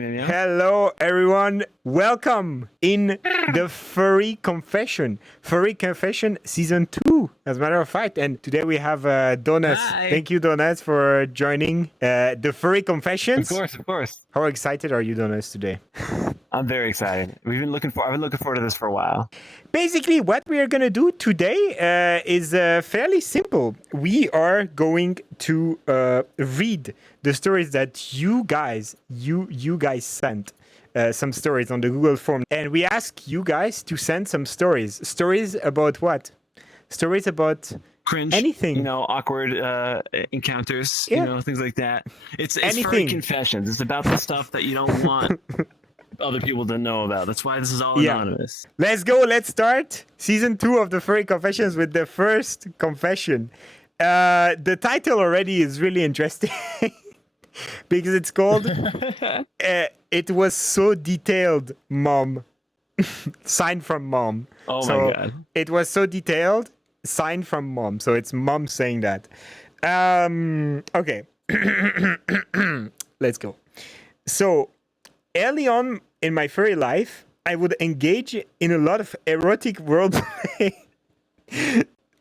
Yeah. Hello, everyone. Welcome in the Furry Confession. Furry Confession Season 2, as a matter of fact. And today we have Donas. Hi. Thank you, Donas, for joining the Furry Confessions. Of course. How excited are you, Donas, today? I'm very excited. I've been looking forward to this for a while. Basically, what we are going to do today is fairly simple. We are going to read the stories that you guys sent. Some stories on the Google form, and we ask you guys to send some stories. Stories about what? Stories about Cringe, anything. awkward encounters, Yeah. things like that. It's Anything. Furry confessions. It's about the stuff that you don't want other people to know about. That's why this is all anonymous. Let's go. Let's start season 2 of the Furry Confessions with the first confession. The title already is really interesting because it's called It Was So Detailed, Mom. Signed from Mom. Oh so my God. It was so detailed, signed from Mom. So it's Mom saying that. Okay. Let's go. So early on in my furry life, I would engage in a lot of erotic roleplay.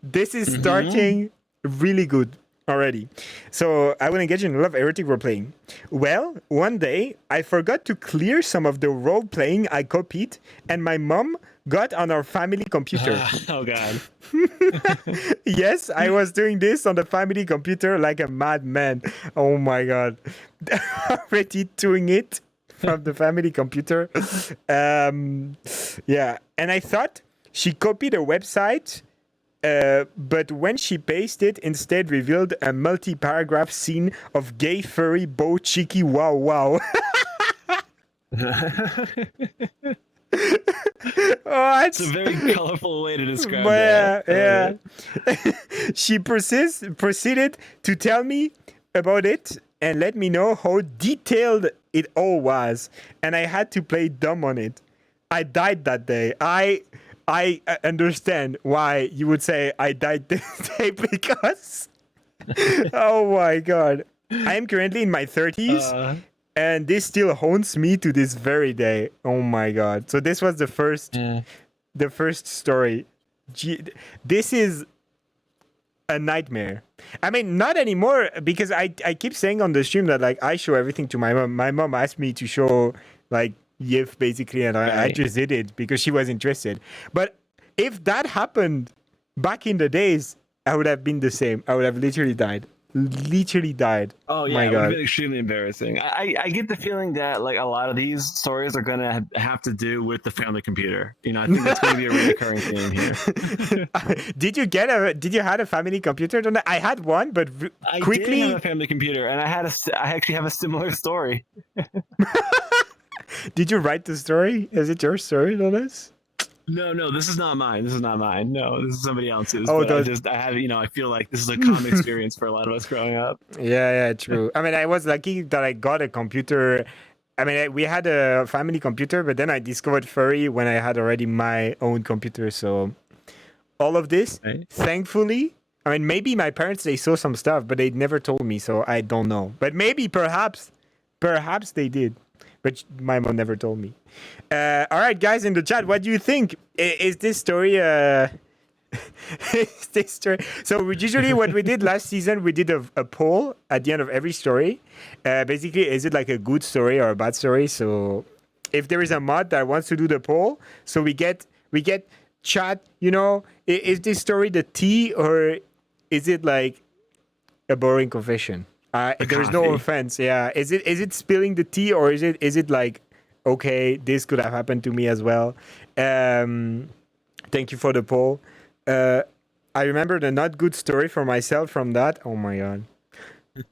This is starting really good already. So I would engage in a lot of erotic roleplaying. Well, one day I forgot to clear some of the roleplaying I copied, and my mom got on our family computer. Oh God. Yes, I was doing this on the family computer like a madman. Oh my God. Already doing it from the family computer. Yeah, and I thought she copied a website, but when she pasted, instead revealed a multi-paragraph scene of gay furry bow cheeky wow wow. It's a very colorful way to describe that. Yeah. She proceeded to tell me about it and let me know how detailed it all was, and I had to play dumb on it. I died that day. I understand why you would say I died this day because oh my God, I am currently in my 30s. And this still haunts me to this very day. Oh my God. So this was the first story. This is a nightmare. I mean, not anymore, because I keep saying on the stream that like I show everything to my mom. My mom asked me to show like YIF basically, and I just did it because she was interested. But if that happened back in the days, I would have been the same. I would have literally died. Oh yeah, my it would God. have been extremely embarrassing. I get the feeling that like a lot of these stories are gonna have to do with the family computer. I think that's gonna be a recurring theme here. Did you have a family computer? I had one, but I quickly. did have a family computer, and I actually have a similar story. Did you write the story? Is it your story, Lolis? No, this is not mine. No, this is somebody else's. Oh, but I have, I feel like this is a common experience for a lot of us growing up. Yeah, true. I mean, I was lucky that I got a computer. I mean, we had a family computer, but then I discovered Furry when I had already my own computer. So all of this, thankfully, I mean, maybe my parents, they saw some stuff, but they never told me, so I don't know. But maybe, perhaps they did. But my mom never told me. All right, guys in the chat, what do you think? Is this story... is this story... So usually what we did last season, we did a poll at the end of every story. Basically, is it like a good story or a bad story? So if there is a mod that wants to do the poll, so we get chat, is this story the tea or is it like a boring confession? There's no offense. Yeah. Is it spilling the tea or is it like, okay, this could have happened to me as well? Thank you for the poll. I remember the not good story for myself from that. Oh my God.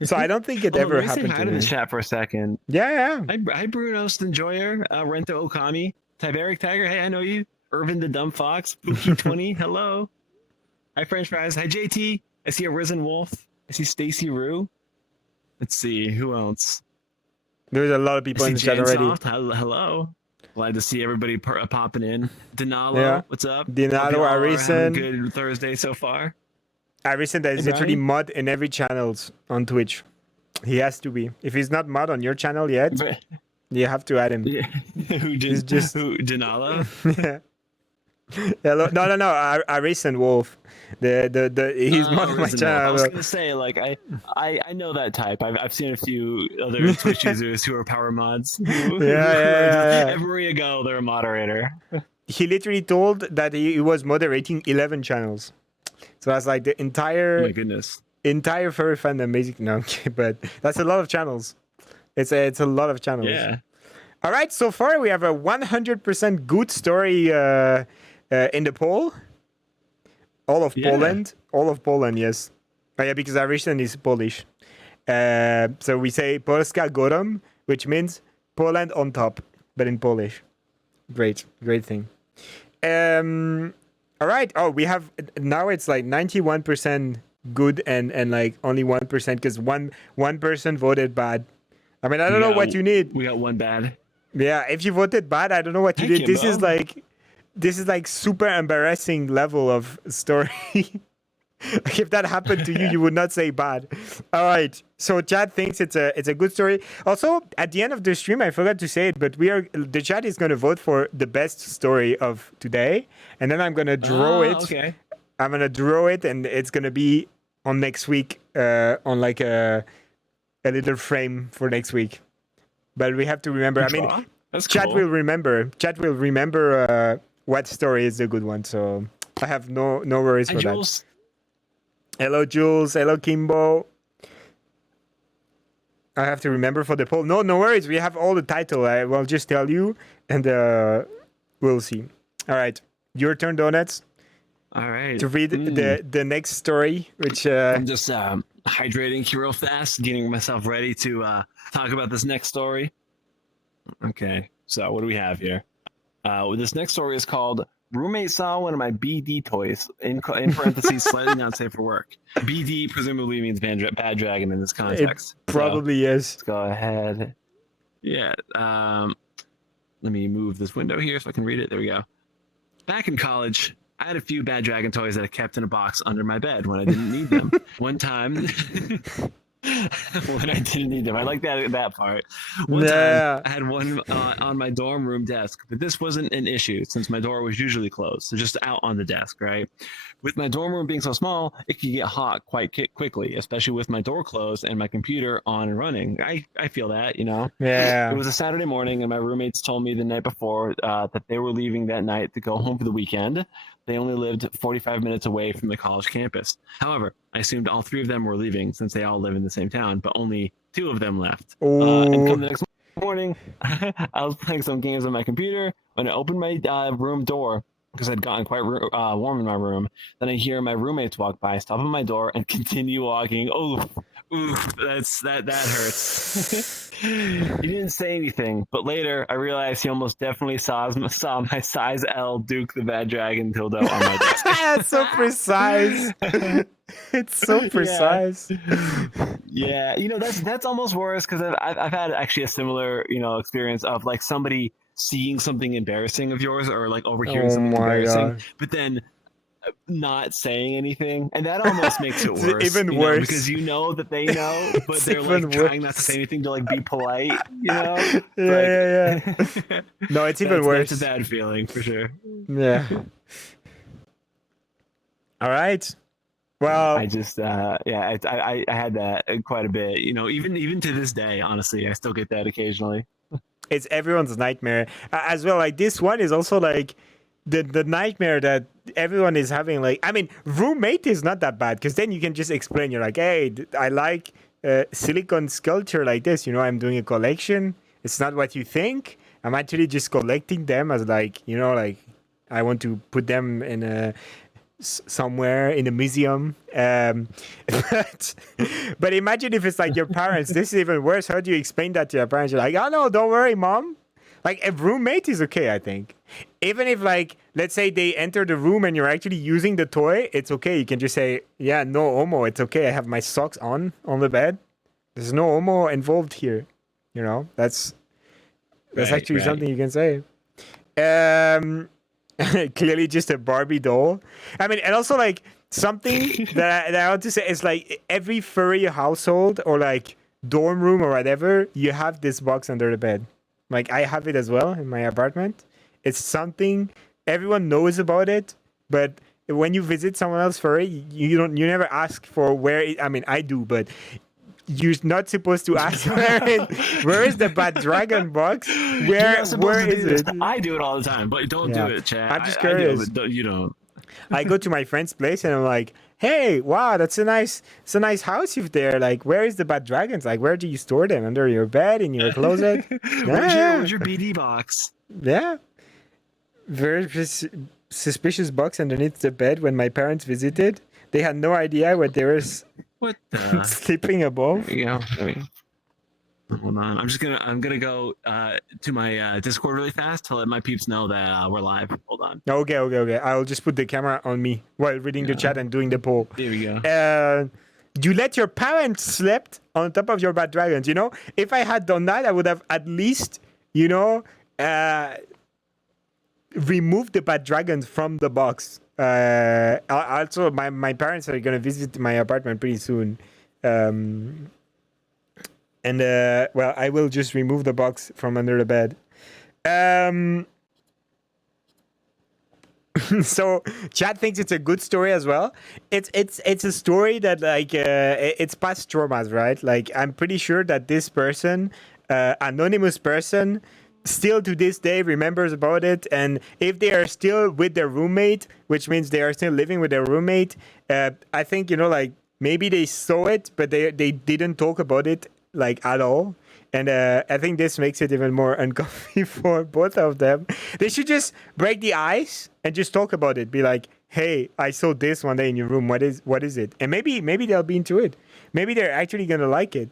So I don't think it ever happened to me. In the chat for a second. Yeah. Hi Bruno Enjoyer, Rento Okami, Tiberic Tiger. Hey, I know you. Irvin the Dumb Fox, Pookie20. Hello. Hi French Fries. Hi JT. I see a Risen Wolf. I see Stacy Rue. Let's see, who else? There's a lot of people in the chat already. Hello. Glad to see everybody popping in. Denalo, what's up? Denalo, Arisen. Good Thursday so far. Arisen is literally mod in every channel on Twitch. He has to be. If he's not mod on your channel yet, You have to add him. Yeah. He's just Who Janala? yeah. Hello. No. Arisen Wolf. He's one of my Risen Wolf. I was channel. gonna say, like, I know that type. I've seen a few other Twitch users who are power mods. Yeah. Everywhere you go, they're a moderator. He literally told that he was moderating 11 channels. So that's like the Oh entire my goodness. furry fandom, basically. No, okay, but that's a lot of channels. It's a lot of channels. Yeah. All right, so far we have a 100% good story in the poll. All of Poland, yes. Oh, yeah, because Arisen is Polish. So we say Polska Gorom, which means Poland on top, but in Polish. Great thing. All right. Oh, we have now it's like 91% good and like only 1% because one person voted bad. I mean, I don't know what you need. We got one bad. Yeah, if you voted bad, I don't know what you did. This is like super embarrassing level of story. If that happened to you, you would not say bad. All right. So chat thinks it's a good story. Also, at the end of the stream, I forgot to say it, but the chat is going to vote for the best story of today, and then I'm going to draw it. Okay. I'm going to draw it, and it's going to be on next week on like a little frame for next week. But we have to remember. I mean, chat will remember. Chat will remember what story is the good one. So I have no worries for that. Hello, Jules. Hello, Kimbo. I have to remember for the poll. No worries. We have all the title. I will just tell you, and we'll see. All right, your turn, Donuts. All right. To read the next story, which I'm just hydrating here real fast, getting myself ready to talk about this next story. Okay, so what do we have here? This next story is called "Roommate Saw One of My BD Toys," in parentheses, slightly not safe for work. BD presumably means bad dragon in this context. It probably is. Let's go ahead. Yeah. Let me move this window here so I can read it. There we go. Back in college, I had a few bad dragon toys that I kept in a box under my bed when I didn't need them. One time, when I didn't need them, I like that part. One time, I had one on my dorm room desk, but this wasn't an issue since my door was usually closed, so just out on the desk, right? With my dorm room being so small, it could get hot quite quickly, especially with my door closed and my computer on and running. I feel that, you know? Yeah. It was a Saturday morning, and my roommates told me the night before that they were leaving that night to go home for the weekend. They only lived 45 minutes away from the college campus. However, I assumed all three of them were leaving since they all live in the same town, but only two of them left. And come the next morning, I was playing some games on my computer when I opened my room door because I'd gotten quite warm in my room. Then I hear my roommates walk by, stop at my door, and continue walking. Oof, that hurts. He didn't say anything, but later I realized he almost definitely saw my size L Duke the Bad Dragon dildo on my desk. That's so precise. It's so precise. Yeah, you know that's almost worse because I've had actually a similar experience of like somebody seeing something embarrassing of yours or like overhearing something embarrassing, God. But then not saying anything, and that almost makes it worse. Even worse because you know that they know, but they're like trying not to say anything to like be polite. Yeah. No, it's even worse. It's a bad feeling for sure. Yeah. All right. Well, I just I had that quite a bit. Even to this day, honestly, I still get that occasionally. It's everyone's nightmare as well. Like this one is also like the nightmare that everyone is having. Like, I mean, roommate is not that bad because then you can just explain. You're like, hey, I like silicone sculpture like this. I'm doing a collection. It's not what you think. I'm actually just collecting them as like, like I want to put them in somewhere in a museum. But imagine if it's like your parents. This is even worse. How do you explain that to your parents? You're like, oh no, don't worry, mom. Like a roommate is okay, I think. Even if like, let's say they enter the room and you're actually using the toy, it's okay. You can just say, yeah, no homo. It's okay. I have my socks on the bed. There's no homo involved here. That's actually something you can say. Clearly just a Barbie doll. I mean, and also like something that I want to say is like every furry household or like dorm room or whatever, you have this box under the bed. Like I have it as well in my apartment. It's something everyone knows about it, but when you visit someone else for it, you never ask for where it, I mean, I do, but you're not supposed to ask where is the bad dragon box? Where is it? I do it all the time, but don't do it, Chad. I'm just I do curious. it, but you don't. I go to my friend's place and I'm like, hey, wow, it's a nice house you've there. Like, where is the bad dragons? Like, where do you store them? Under your bed, in your closet? Where's your BD box? Yeah. Very suspicious box underneath the bed. When my parents visited, they had no idea what they were sleeping above. There you go. Hold on. I'm gonna go to my Discord really fast to let my peeps know that we're live. Hold on. Okay. I'll just put the camera on me while reading the chat and doing the poll. There we go. You let your parents slept on top of your bad dragons. You know, if I had done that, I would have at least, removed the bad dragons from the box. Also, my parents are gonna visit my apartment pretty soon. And well, I will just remove the box from under the bed. So Chad thinks it's a good story as well. It's a story that like it's past traumas, right? Like I'm pretty sure that this person, anonymous person, still to this day remembers about it. And if they are still with their roommate, which means they are still living with their roommate, I think like maybe they saw it, but they didn't talk about it like at all. And I think this makes it even more uncomfy for both of them. They should just break the ice and just talk about it. Be like, hey, I saw this one day in your room. What is it? And maybe they'll be into it. Maybe they're actually gonna like it.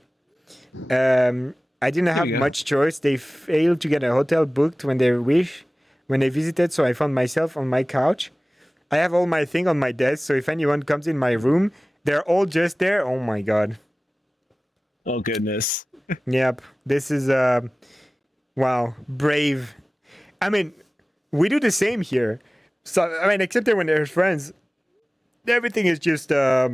I didn't have much choice. They failed to get a hotel booked when they visited, so I found myself on my couch. I have all my thing on my desk, so if anyone comes in my room, they're all just there. Oh my god. Oh goodness. Yep. This is wow, brave. I mean, we do the same here. So I mean, except that when there's friends, everything is just not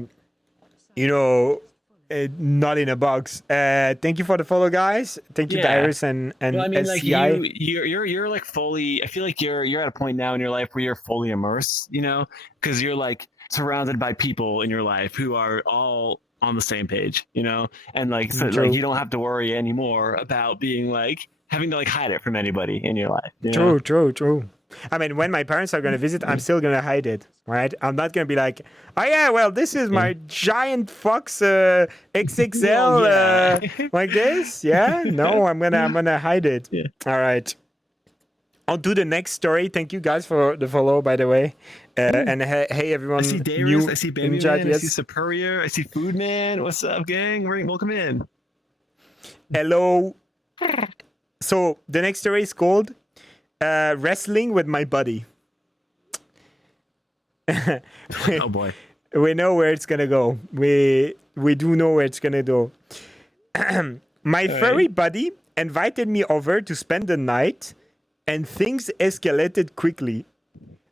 in a box. Thank you for the follow, guys. Thank you, Dyrus and well, I mean, SCI. like you're like fully. I feel like you're at a point now in your life where you're fully immersed. Because you're like surrounded by people in your life who are all on the same page. And like so, like you don't have to worry anymore about being like having to like hide it from anybody in your life. True. I mean, when my parents are going to visit, I'm still going to hide it, right? I'm not going to be like, oh yeah, well, this is my giant fox XXL like this. Yeah, no, I'm gonna hide it. Yeah. All right. On to the next story. Thank you guys for the follow, by the way. And hey, everyone. I see Darius. I see Baby Man. I see Superior. I see Food Man. What's up, gang? Welcome in. Hello. So the next story is called Wrestling with My Buddy. Oh boy. We know where it's gonna go. We do know where it's gonna go. My furry buddy invited me over to spend the night, and things escalated quickly.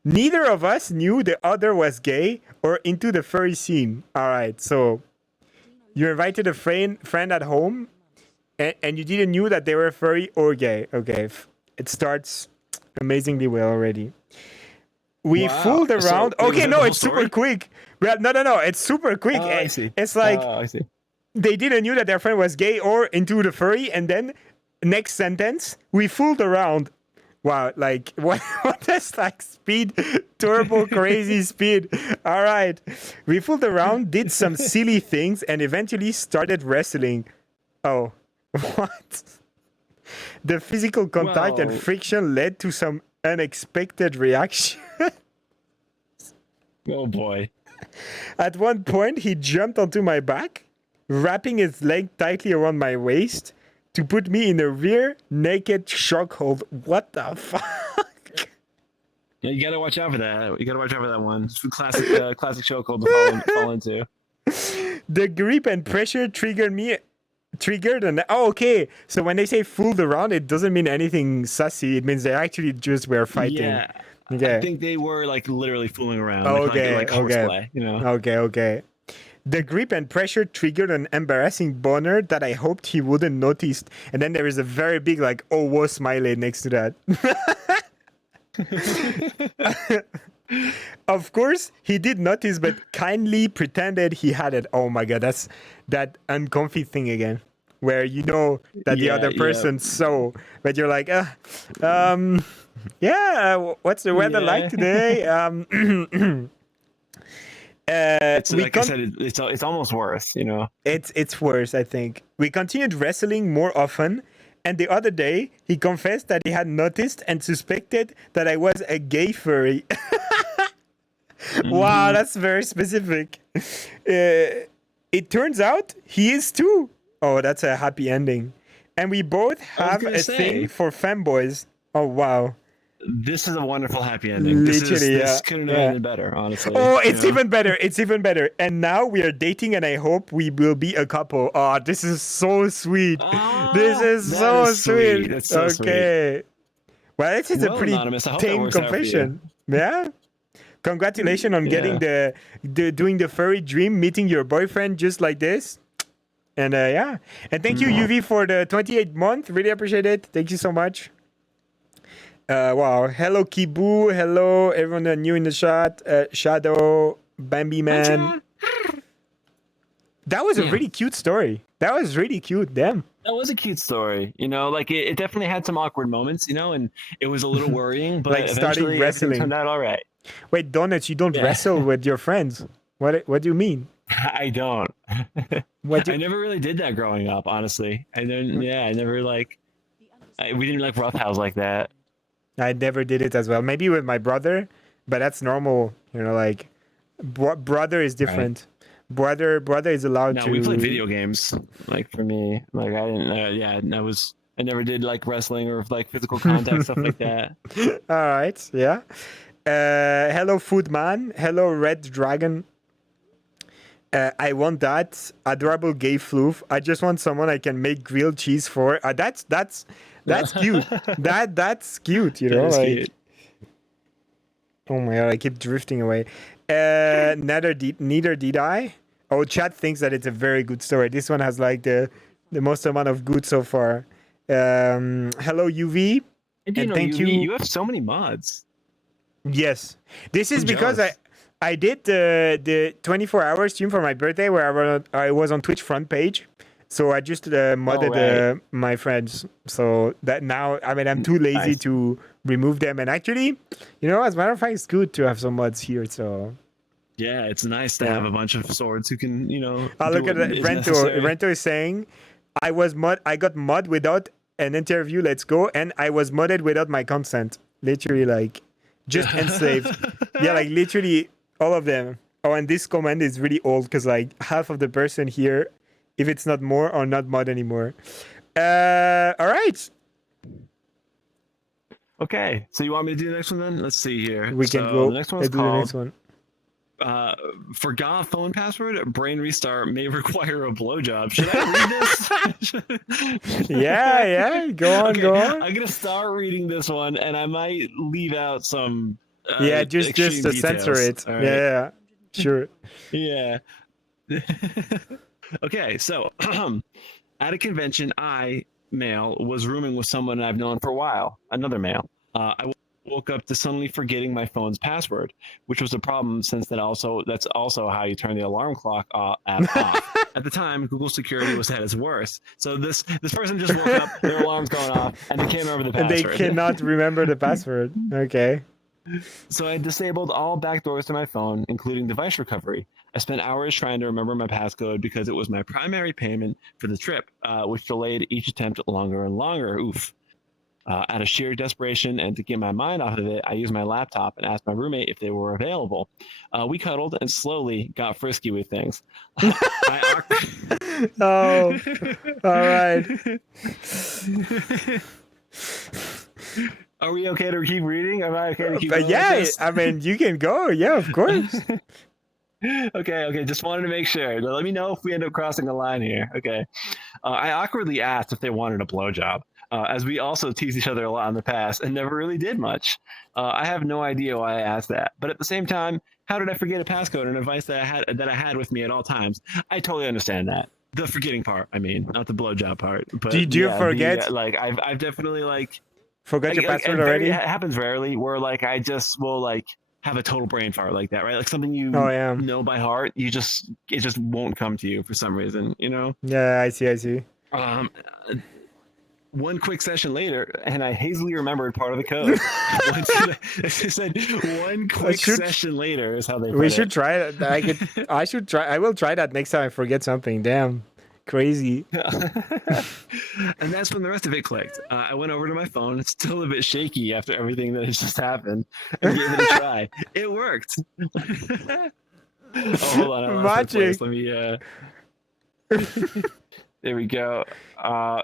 Neither of us knew the other was gay or into the furry scene. All right, so you invited a friend at home, and you didn't knew that they were furry or gay. Okay, it starts amazingly well already. We fooled around. So, okay, no, it's super quick. Well, no, it's super quick. I see. It's like I see. They didn't knew that their friend was gay or into the furry, and then next sentence, we fooled around. Wow, like what is like speed, turbo crazy speed. All right. We fooled around, did some silly things, and eventually started wrestling. Oh, what? The physical contact and friction led to some unexpected reaction. Oh boy. At one point, he jumped onto my back, wrapping his leg tightly around my waist to put me in a rear naked chokehold. What the fuck? Yeah, you gotta watch out for that. You gotta watch out for that one. It's the classic chokehold to fall into. The grip and pressure triggered and okay. So when they say fooled around, it doesn't mean anything sussy. It means they actually just were fighting. Yeah. Okay. I think they were like literally fooling around. Okay. Like horseplay, Okay. The grip and pressure triggered an embarrassing boner that I hoped he wouldn't notice. And then there is a very big like oh whoa smiley next to that. Of course, he did notice, but kindly pretended he had it. Oh my god, that's that uncomfy thing again, where you know that the other person saw, but you're like, what's the weather like today? It's like I said, it's almost worse, you know. It's worse, I think. We continued wrestling more often, and the other day he confessed that he had noticed and suspected that I was a gay furry. Wow, that's very specific. It turns out he is too. Oh, that's a happy ending. And we both have a thing for femboys. Oh wow. This is a wonderful happy ending. Literally, this couldn't have ended better, honestly. Oh, it's even better. It's even better. And now we are dating, and I hope we will be a couple. Oh, this is so sweet. Oh, this is so sweet. That's so okay. Sweet. Well, this is a pretty tame confession. Yeah. Congratulations on getting the doing the furry dream, meeting your boyfriend just like this. And and thank you, UV, for the 28th month. Really appreciate it. Thank you so much. Wow. Hello, Kibu. Hello, everyone new in the chat. Shadow, Bambi Man. That was a really cute story. That was really cute. Damn. That was a cute story. You know, like it definitely had some awkward moments, you know, and it was a little worrying, but like starting wrestling turned out all right. Wait, Donuts, you don't wrestle with your friends. What do you mean? I don't. I never really did that growing up, honestly. And then, I never we didn't like roughhouse like that. I never did it as well. Maybe with my brother, but that's normal. You know, like brother is different. Right. Brother is allowed to. No, we played video games. Like for me, like I didn't. I never did like wrestling or like physical contact stuff like that. All right, yeah. Hello, Foodman. Hello, Red Dragon. I want that adorable gay floof. I just want someone I can make grilled cheese for. That's cute. That's cute. You know, like. Cute. Oh my god, I keep drifting away. Neither did I. Oh, chat thinks that it's a very good story. This one has like the most amount of good so far. Hello, UV. And thank you. You have so many mods. Yes, this is because I did the 24-hour stream for my birthday where I was on Twitch front page. So I just modded my friends. So that now, I mean, I'm too lazy to remove them. And actually, you know, as a matter of fact, it's good to have some mods here. So yeah, it's nice to have a bunch of swords who can, you know. Look at that. Rento is saying, I got mod without an interview. Let's go. And I was modded without my consent. Literally, like, just enslaved. Yeah, like literally all of them. Oh, and this comment is really old because like half of the person here, if it's not more, are not mod anymore. All right. Okay, so you want me to do the next one then? Let's see here. We can go. The next one's called. The next one. Forgot phone password. Brain restart may require a blowjob. Should I read this? yeah. Go on. I'm gonna start reading this one, and I might leave out some. Just to censor it. Right? Yeah. Sure. Yeah. Okay, so at a convention, male, was rooming with someone I've known for a while, another male. I woke up to suddenly forgetting my phone's password, which was a problem since that's also how you turn the alarm clock app off. At the time, Google security was at its worst. So this person just woke up, their alarm's going off, and they can't remember the password. And they cannot remember the password. Okay. So I disabled all backdoors to my phone, including device recovery. I spent hours trying to remember my passcode because it was my primary payment for the trip, which delayed each attempt longer and longer. Oof. Out of sheer desperation and to get my mind off of it, I used my laptop and asked my roommate if they were available. We cuddled and slowly got frisky with things. Oh, all right. Are we okay to keep reading? Am I okay to keep reading? Yeah, I mean, you can go. Yeah, of course. Okay. Just wanted to make sure. Let me know if we end up crossing a line here. Okay. I awkwardly asked if they wanted a blowjob. as we also teased each other a lot in the past and never really did much. I have no idea why I asked that, but at the same time, how did I forget a passcode and advice that I had with me at all times? I totally understand that. The forgetting part, I mean, not the blowjob part. But Do you forget? like I've definitely like Forgot your password it already? it happens rarely where like I just will like have a total brain fart like that, right? Like something you Oh, yeah. know by heart, it just won't come to you for some reason, you know? Yeah, I see. Um, one quick session later, and I hazily remembered part of the code. It said one quick session later is how they put it. We should try it. I should try. I will try that next time I forget something. Damn, crazy. And that's when the rest of it clicked. I went over to my phone. It's still a bit shaky after everything that has just happened, and gave it a try. It worked. Oh, hold on. I lost my place. Let me. There we go.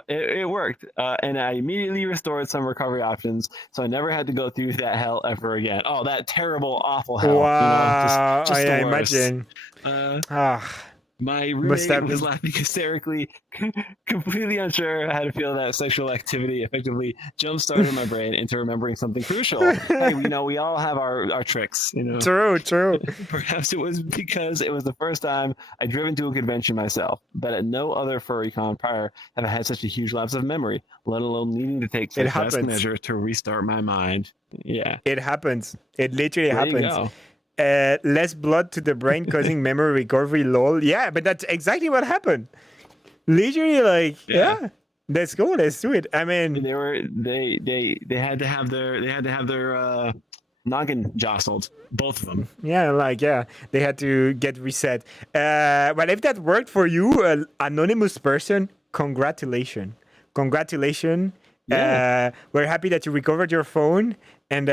It worked, and I immediately restored some recovery options, so I never had to go through that hell ever again. Oh, that terrible, awful hell! Wow, just the worst. Imagine. My roommate was laughing hysterically, completely unsure how to feel that sexual activity effectively jump-started my brain into remembering something crucial. Hey, we all have our tricks, you know. True. Perhaps it was because it was the first time I'd driven to a convention myself, but at no other furry con prior have I had such a huge lapse of memory, let alone needing to take such drastic measure to restart my mind. Yeah. It happens. It literally There happens. You go. Less blood to the brain causing memory recovery, lol. Yeah, but that's exactly what happened. Literally, like, yeah. Let's go. Let's do it. I mean, they had to have their noggin jostled, both of them. Yeah, they had to get reset. But if that worked for you, anonymous person, congratulations. Yeah. We're happy that you recovered your phone. And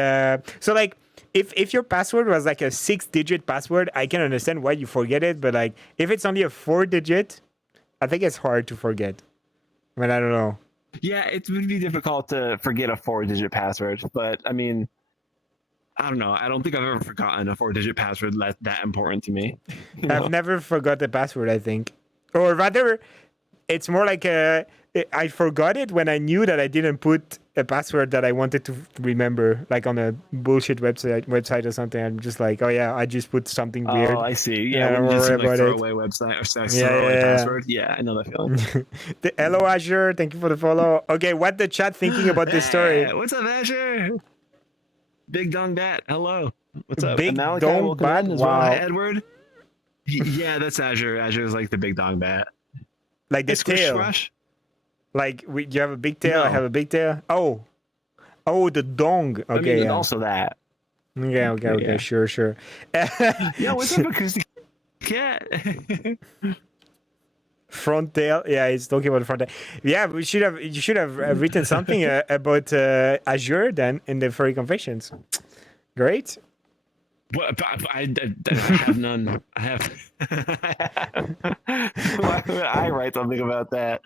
so, like, if your password was like a 6-digit password, I can understand why you forget it. But like, if it's only a 4-digit, I think it's hard to forget. I mean, I don't know. Yeah, it would be difficult to forget a 4-digit password. But I mean, I don't know. I don't think I've ever forgotten a 4-digit password that important to me. I've never forgot the password, I think. Or rather, it's more like I forgot it when I knew that I didn't put a password that I wanted to remember, like on a bullshit website or something. I'm just like, oh yeah, I just put something weird. Oh, I see. Yeah, when you just like throwaway website or throwaway password. Yeah, I know that feeling. Hello, Azure. Thank you for the follow. Okay, what the chat thinking about this story? What's up, Azure? Big Dong Bat. Hello. What's up? Big Dong Bat. Wow. Well. Hi, Edward. Yeah, that's Azure. Azure is like the Big Dong Bat. Like the tail. Rush? Like you have a big tail. No. I have a big tail. Oh, the dong. Okay, I mean, also that. Okay. Yeah. Sure. Yeah, what's up, acoustic cat? Front tail. Yeah, he's talking about front tail. Yeah, you should have written something about Azure then in the furry confessions. Great. What, I have none. I have. Why would I write something about that?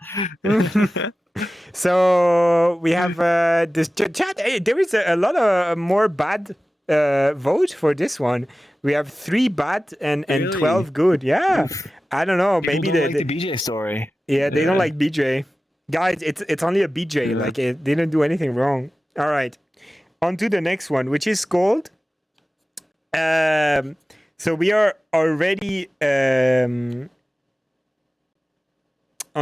So we have this chat. Hey, there is a lot of more bad votes for this one. We have 3 bad and 12 good. Yeah, oof. I don't know. People maybe don't like the BJ story. Yeah, they don't like BJ. Guys, it's only a BJ. Yeah. Like they didn't do anything wrong. All right, on to the next one, which is called. So we are already on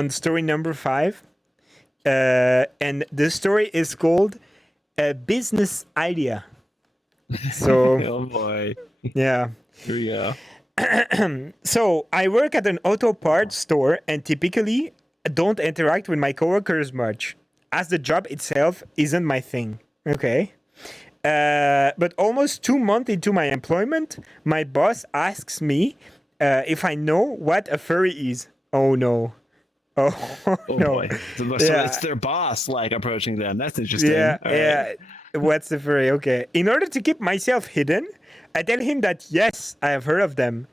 story number 5, and the story is called a business idea. So, oh boy, yeah, here we go. So I work at an auto parts store and typically don't interact with my coworkers much, as the job itself isn't my thing. Okay. But almost 2 months into my employment, my boss asks me if I know what a furry is. Oh no. Oh no. Boy. So it's their boss like approaching them. That's interesting. Yeah, all right. What's the furry? Okay. In order to keep myself hidden, I tell him that yes, I have heard of them.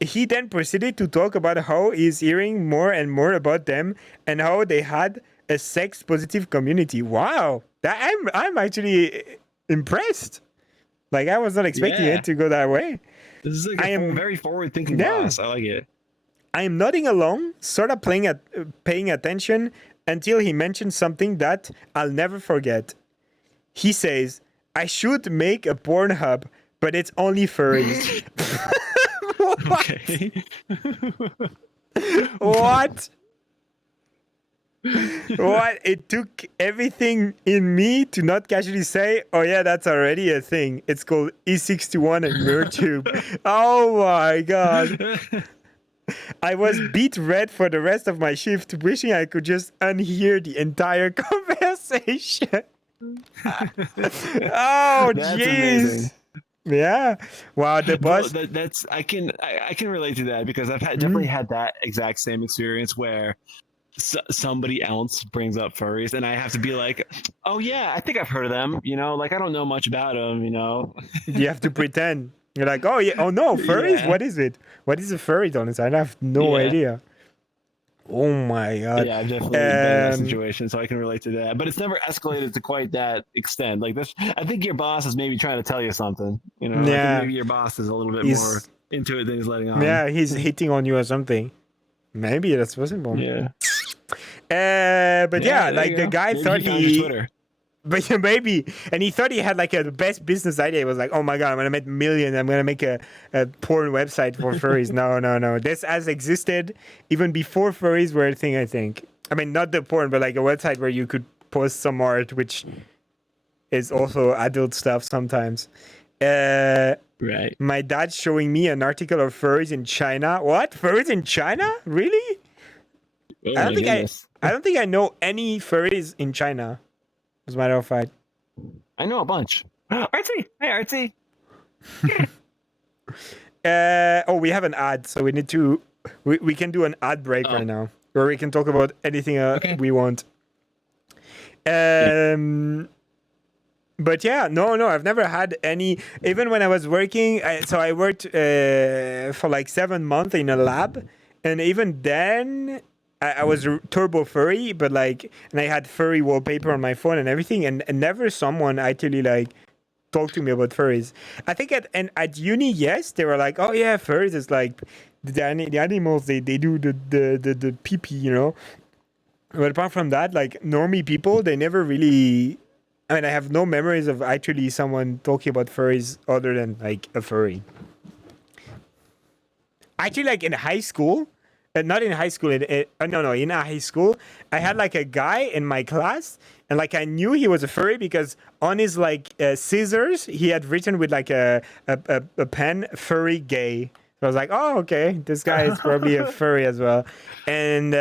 He then proceeded to talk about how he's hearing more and more about them and how they had a sex positive community. Wow. I'm actually impressed. Like I was not expecting it to go that way. This is like a very forward-thinking boss. I like it. I am nodding along, sort of paying attention until he mentioned something that I'll never forget. He says, I should make a Pornhub, but it's only furries. Okay. What? What? It took everything in me to not casually say, oh yeah, that's already a thing. It's called E61 and MirTube. Oh my god. I was beat red for the rest of my shift, wishing I could just unhear the entire conversation. Oh That's jeez. amazing. Yeah. Wow, the boss. That's I can relate to that because I've definitely had that exact same experience where somebody else brings up furries and I have to be like, oh yeah, I think I've heard of them. You know, like I don't know much about them. You know. You have to pretend. You're like, oh yeah, oh no, furries? Yeah. What is it? What is a furry, Donis? I have no Yeah. idea. Oh my god. Yeah, I've definitely been in that situation, so I can relate to that. But it's never escalated to quite that extent. Like this, I think your boss is maybe trying to tell you something. You know, I Yeah. think maybe your boss is a little bit He's- more into it than he's letting on. Yeah, he's hitting on you or something. Maybe that's possible. Yeah. But yeah, there like you the go. guy Maybe thought he found your he Twitter. but yeah, maybe. And he thought he had like the best business idea. He was like, oh my God, I'm going to make millions. I'm going to make a porn website for furries. No. This has existed even before furries were a thing, I think. I mean, not the porn, but like a website where you could post some art, which is also adult stuff sometimes. Right. My dad's showing me an article of furries in China. What? Furries in China? Really? Oh, I don't my think goodness. I don't think I know any furries in China, as a matter of fact. I know a bunch. Artsy. Hi, Artsy. We have an ad, so we need to. We can do an ad break right now, where we can talk about anything we want. But yeah, no, I've never had any. Even when I was working, I worked for like 7 months in a lab, and even then, I was turbo furry, but like, and I had furry wallpaper on my phone and everything, and never someone actually like talked to me about furries. I think at uni, yes, they were like, oh yeah, furries is like the animals they do the pee pee, you know. But apart from that, like normie people, they never really. I mean, I have no memories of actually someone talking about furries other than like a furry. Actually, like in high school, not in high school. In high school, I had like a guy in my class, and like I knew he was a furry because on his like scissors, he had written with like a pen, "furry gay." So I was like, oh, okay, this guy is probably a furry as well. And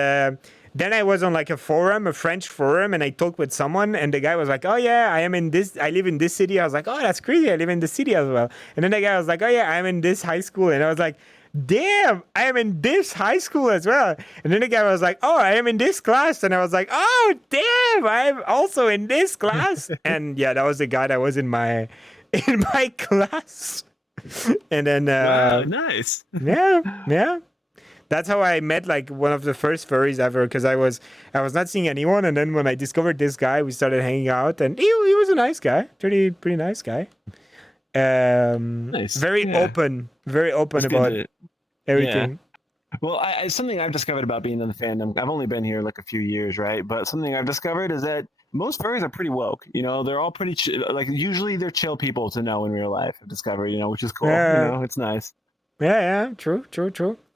then I was on like a forum, a French forum, and I talked with someone, and the guy was like, oh yeah, I live in this city. I was like, oh, that's crazy, I live in this city as well. And then the guy was like, oh yeah, I'm in this high school. And I was like, damn, I am in this high school as well. And then the guy was like, oh, I am in this class. And I was like, oh, damn, I'm also in this class. And yeah, that was the guy that was in my class. And then Wow, nice. yeah. That's how I met like one of the first furries ever, because I was not seeing anyone, and then when I discovered this guy, we started hanging out, and he was a nice guy, pretty nice guy. Nice. Very open about everything. Yeah. Well, something I've discovered about being in the fandom, I've only been here like a few years, right? But something I've discovered is that most furries are pretty woke. You know, they're all pretty like usually they're chill people to know in real life. I've discovered, you know, which is cool. You know, it's nice. Yeah, true.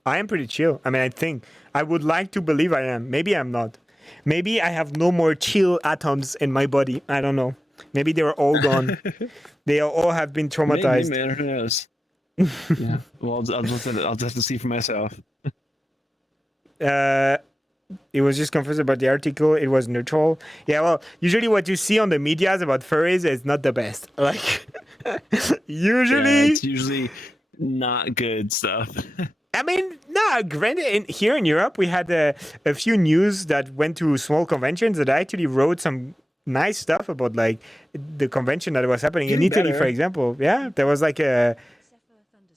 I am pretty chill. I mean, I think I would like to believe I am. Maybe I'm not. Maybe I have no more chill atoms in my body. I don't know. Maybe they were all gone. They all have been traumatized. Maybe, man. Who knows? Yeah. Well, I'll just have to see for myself. It was just confused about the article. It was neutral. Yeah, well, usually what you see on the medias about furries is not the best. Like, usually... Yeah, it's usually not good stuff. I mean, no, granted, here in Europe, we had a few news that went to small conventions that actually wrote some nice stuff about, like, the convention that was happening in Italy, for example. Yeah, there was, like,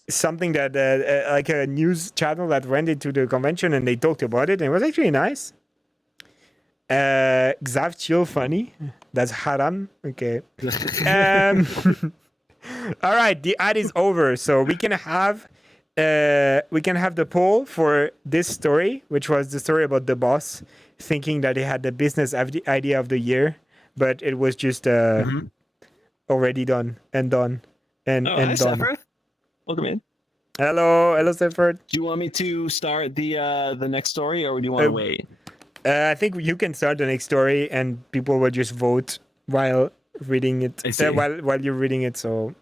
something that, like, a news channel that went into the convention, and they talked about it, and it was actually nice. Xavoto funny. That's haram. Okay. All right, the ad is over, so we can have the poll for this story, which was the story about the boss thinking that they had the business idea of the year, but it was just already done and done and Oh, hi, done. Sephiroth. Welcome in. Hello, Sephiroth. Do you want me to start the next story, or do you want to wait? I think you can start the next story, and people will just vote while reading it. I see. While you're reading it, so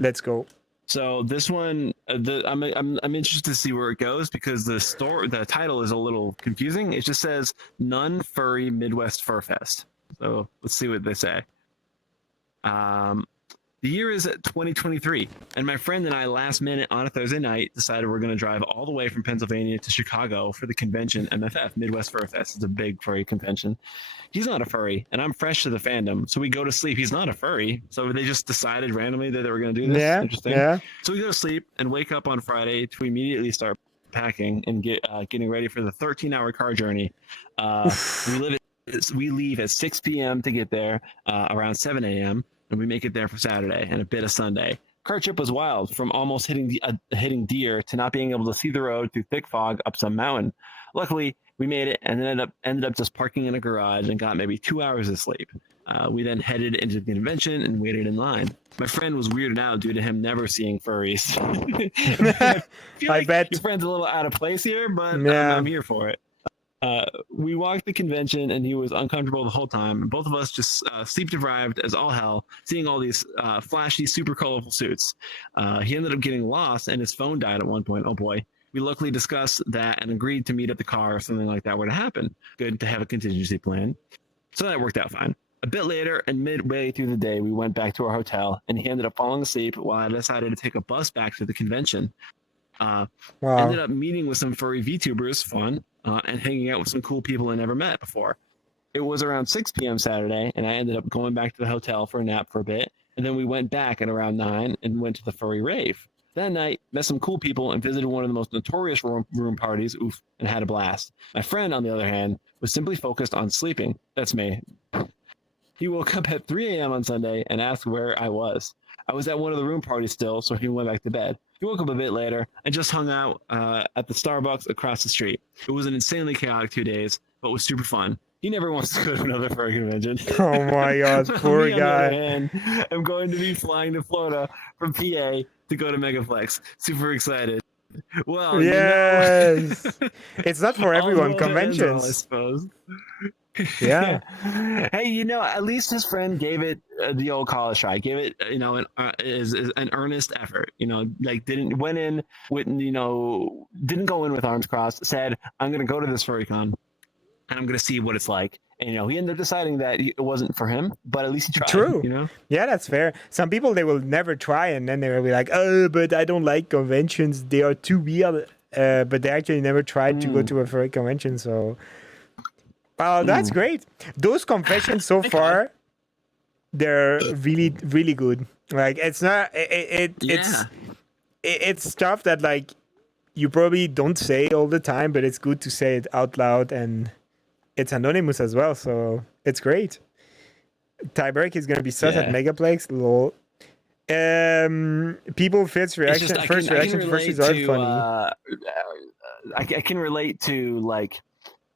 let's go. So this one, I'm interested to see where it goes because the title is a little confusing. It just says None Furry Midwest Fur Fest. So let's see what they say. The year is 2023, and my friend and I last minute on a Thursday night decided we're going to drive all the way from Pennsylvania to Chicago for the convention MFF, Midwest Fur Fest. It's a big furry convention. He's not a furry, and I'm fresh to the fandom, so we go to sleep. He's not a furry, so they just decided randomly that they were going to do this. Yeah, interesting. Yeah. So we go to sleep and wake up on Friday to immediately start packing and getting ready for the 13-hour car journey. We leave at 6 p.m. to get there around 7 a.m. and we make it there for Saturday and a bit of Sunday. Car trip was wild, from almost hitting deer to not being able to see the road through thick fog up some mountain. Luckily, we made it and ended up just parking in a garage and got maybe 2 hours of sleep. We then headed into the convention and waited in line. My friend was weirded out due to him never seeing furries. I bet your friend's a little out of place here, but I'm here for it. We walked the convention and he was uncomfortable the whole time. Both of us just sleep deprived as all hell, seeing all these flashy, super colorful suits. He ended up getting lost and his phone died at one point. Oh boy. We luckily discussed that and agreed to meet at the car if something like that were to happen. Good to have a contingency plan. So that worked out fine. A bit later and midway through the day, we went back to our hotel and he ended up falling asleep while I decided to take a bus back to the convention. Ended up meeting with some furry VTubers, fun, and hanging out with some cool people I never met before. It was around 6 p.m. Saturday, and I ended up going back to the hotel for a nap for a bit, and then we went back at around 9 and went to the furry rave. That night, met some cool people and visited one of the most notorious room parties, and had a blast. My friend, on the other hand, was simply focused on sleeping. That's me. He woke up at 3 a.m. on Sunday and asked where I was. I was at one of the room parties still, so he went back to bed. He woke up a bit later and just hung out at the Starbucks across the street. It was an insanely chaotic 2 days, but was super fun. He never wants to go to another furry convention. Oh my God, poor guy. And I'm going to be flying to Florida from PA to go to Megaflex. Super excited. Well, yes. It's not for everyone, conventions. I suppose. Yeah. Hey, at least his friend gave it the old college try. Gave it, an earnest effort. Didn't go in with arms crossed. Said, I'm going to go to this furrycon and I'm going to see what it's like. And he ended up deciding that it wasn't for him, but at least he tried. True. Yeah, that's fair. Some people, they will never try, and then they will be like, "Oh, but I don't like conventions. They are too weird." But they actually never tried to go to a furry convention. So, well, that's great. Those conventions so far, they're really, really good. Like, it's not. It's stuff that like you probably don't say all the time, but it's good to say it out loud, and it's anonymous as well, so it's great. Tyberic is gonna be sus at Megaplex. Lol. People first reaction to first are funny. I can relate to like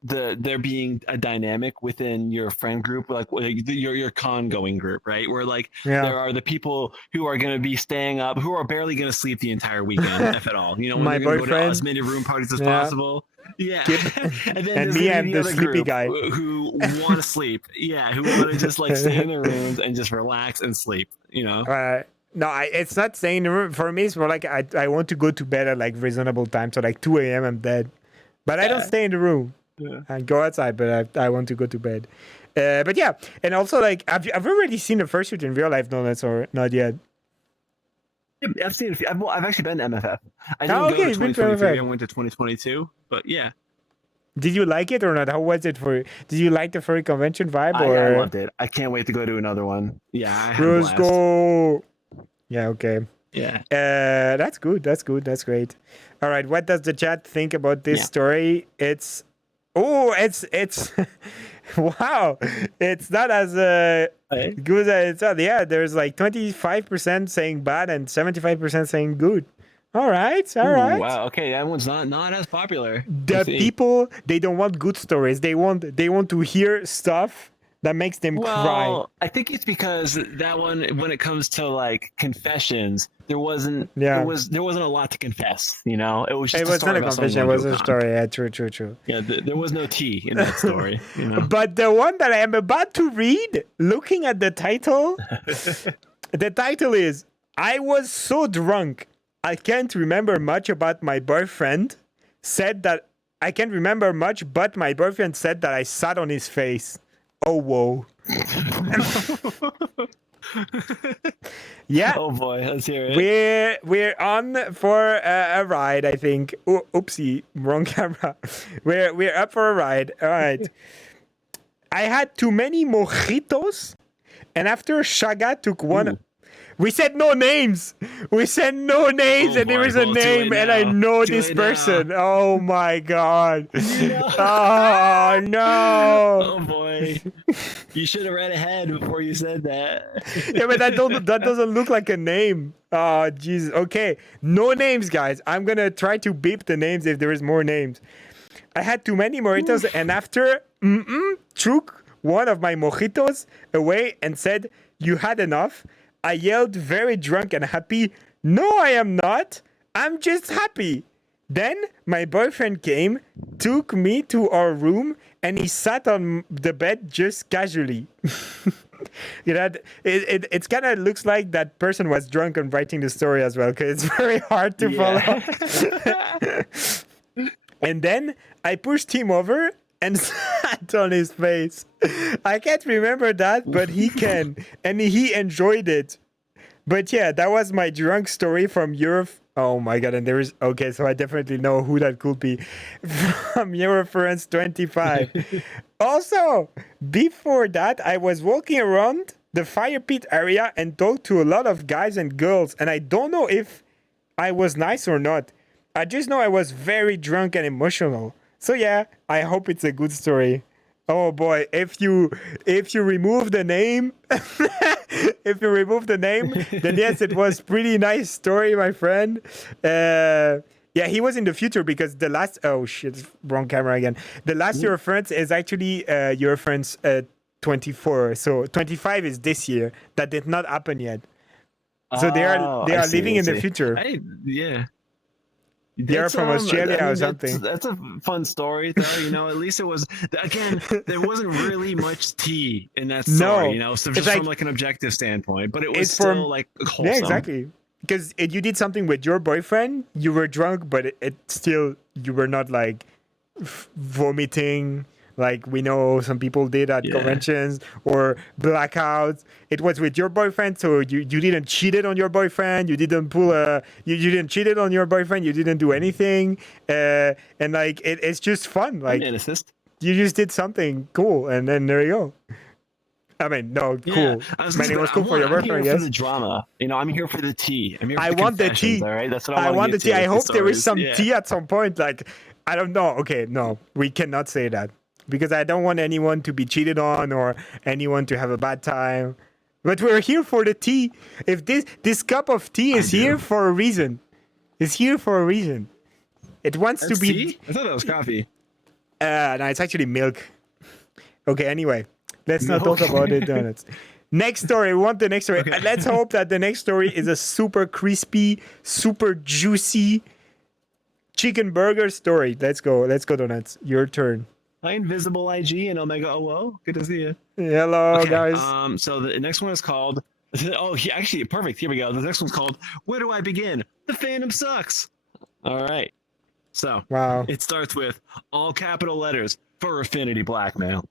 there being a dynamic within your friend group, like your con going group, right? Where like there are the people who are going to be staying up, who are barely going to sleep the entire weekend, if at all. When my they're going to boyfriend, go to as many room parties as possible. Yeah, and then me, I'm the sleepy guy who want to sleep. Yeah, who want to just like stay in their rooms and just relax and sleep. No, it's not staying in the room. For me, it's more like I want to go to bed at like reasonable time. So like 2 a.m. I'm dead, but I don't stay in the room. And go outside, but I want to go to bed. But yeah, and also like I've already seen the fursuit in real life, no, that's or not yet. I've seen it. I've actually been to MFF. I didn't go to 2023. I went to 2022, but yeah. Did you like it or not? How was it for you? Did you like the furry convention vibe? I loved it. I can't wait to go to another one. Yeah, let's go. Yeah, okay. Yeah. That's good. That's great. All right, what does the chat think about this story? It's wow. It's not as good as it's. Yeah, there's like 25% saying bad and 75% saying good. All right, all Ooh, right. wow. Okay, that one's not as popular. The people, they don't want good stories. They want to hear stuff that makes them cry. Well, I think it's because that one, when it comes to like confessions, there wasn't Yeah. there wasn't a lot to confess. You know, it was just It a was not story a about someone confession. It going was to a a con. story. Yeah, true, true, true. Yeah, there was no tea in that story. You know. But the one that I am about to read, looking at the title, the title is "I was so drunk, I can't remember much about my boyfriend. Said that I can't remember much, but my boyfriend said that I sat on his face. Oh whoa." Yeah. Oh boy, let's hear it. We're on for a ride, I think. Oopsie, wrong camera. We're up for a ride. All right. I had too many mojitos, and after Shaga took one. Ooh. We said no names. We said no names, Oh, and there boy. is a Well, too name, late and I now. know Too this late now. person. Oh my god. No. Oh no. Oh boy, you should have read ahead before you said that. Yeah, but that doesn't look like a name. Oh Jesus. Okay, no names, guys. I'm gonna try to beep the names if there is more names. I had too many mojitos, and after took one of my mojitos away and said, "You had enough." I yelled, very drunk and happy, "No, I am not. I'm just happy." Then my boyfriend came, took me to our room, and he sat on the bed just casually. You know, it kind of looks like that person was drunk and writing the story as well, because it's very hard to follow. And then I pushed him over and sat on his face. I can't remember that, but he can, and he enjoyed it. But yeah, that was my drunk story from Europe. Oh my god, and there is okay, so I definitely know who that could be from Euroference 25. Also, before that, I was walking around the fire pit area and talked to a lot of guys and girls, and I don't know if I was nice or not. I just know I was very drunk and emotional. So yeah, I hope it's a good story. Oh boy, if you remove the name, then yes, it was pretty nice story, my friend. Yeah, he was in the future because the last wrong camera again. The last Euroference is actually Euroference 24. So 25 is this year. That did not happen yet. So they are living in the future. Yeah. They are from Australia or something. That's a fun story, though. You know, at least it was. Again, there wasn't really much tea in that story. No, you know, so just from like an objective standpoint, but it was still like wholesome. Yeah, exactly. Because you did something with your boyfriend, you were drunk, but it still you were not like vomiting. Like we know some people did at conventions or blackouts. It was with your boyfriend, so you didn't cheated on your boyfriend. You didn't you didn't cheated on your boyfriend. You didn't do anything, and like it's just fun. Like an assist. You just did something cool, and then there you go. I mean, no, cool. I mean, it was cool for your boyfriend, I'm yes. here for the drama. You know, I'm here for the tea. I'm here for I the want the tea. All right, that's what I want the tea. I hope there is some Yeah. tea at some point. Like, I don't know. Okay, no, we cannot say that. Because I don't want anyone to be cheated on or anyone to have a bad time. But we're here for the tea. If this cup of tea is here for a reason. It's here for a reason. It wants to be... Tea? I thought that was coffee. No, it's actually milk. Okay, anyway. Let's not talk about it. Donuts. Next story. We want the next story. Okay. Let's hope that the next story is a super crispy, super juicy chicken burger story. Let's go. Let's go, Donuts. Your turn. Hi, Invisible IG and Omega OO. Good to see you. Hello, guys. So the next one is called... actually, perfect. Here we go. The next one's called, Where Do I Begin? The Fandom Sucks. All right. So, wow. It starts with all capital letters for Affinity Blackmail.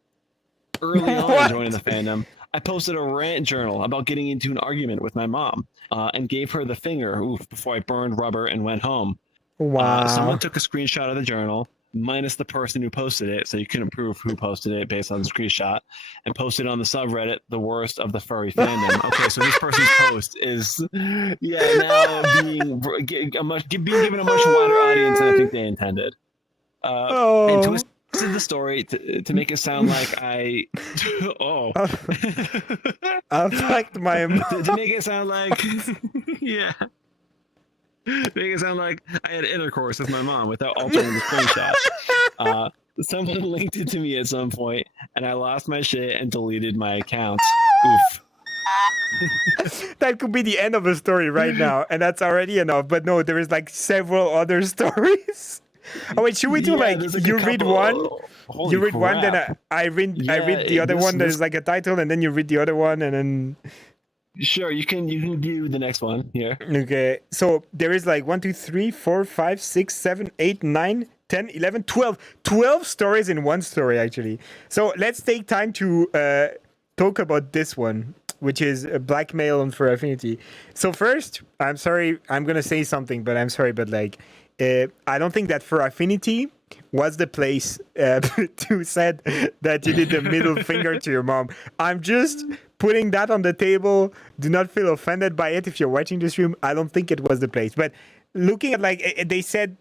Early on joining the fandom, I posted a rant journal about getting into an argument with my mom and gave her the finger before I burned rubber and went home. Wow. Someone took a screenshot of the journal, minus the person who posted it, so you couldn't prove who posted it based on the screenshot, and posted on the subreddit, The Worst of the Furry Fandom. Okay, so this person's post is, now being given a much wider audience than I think they intended. And twisted the story to make it sound like I... I fucked my... to make it sound like... yeah. Make it sound like I had intercourse with my mom without altering the screenshot. Someone linked it to me at some point, and I lost my shit and deleted my account. Oof. That could be the end of a story right now, and that's already enough. But no, there is like several other stories. Oh wait, should we do like there's, you read one, Holy you read one, then crap. I read Yeah, the other one. this There's like a title, and then you read the other one, and then sure you can do the next one here. okay. So there is like 1, 2, 3, 4, 5, 6, 7, 8, 9, 10, 11, 12. 12 stories in one story actually. So let's take time to talk about this one, which is a blackmail on For Affinity. So first, I'm sorry, I'm gonna say something, but I'm sorry, but like, I don't think that For Affinity was the place to said that you did the middle finger to your mom. I'm just putting that on the table. Do not feel offended by it if you're watching the stream. I don't think it was the place, but looking at like they said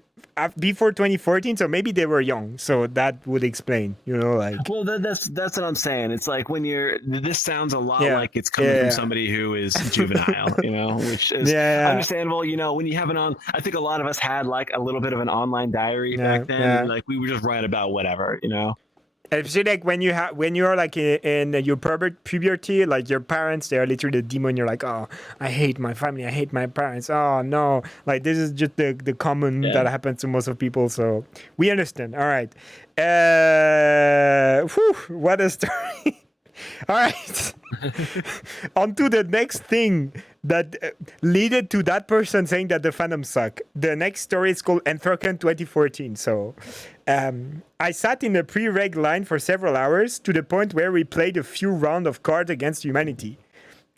before 2014, so maybe they were young, so that would explain, you know, like. Well, that's what I'm saying. It's like when this sounds a lot Yeah. like it's coming Yeah. from somebody who is juvenile, you know, which is Yeah. understandable. You know, when you have I think a lot of us had like a little bit of an online diary Yeah, back then. yeah. Like we would just write about whatever, you know. Especially like when you're like in your puberty, like your parents, they are literally the demon. You're like, oh, I hate my family, I hate my parents. Oh no, like this is just the common that happens to most of people. So we understand. All right, what a story. All right, on to the next thing that led to that person saying that the fandom suck. The next story is called Drunken 2014. So I sat in a pre-reg line for several hours to the point where we played a few rounds of Cards Against Humanity.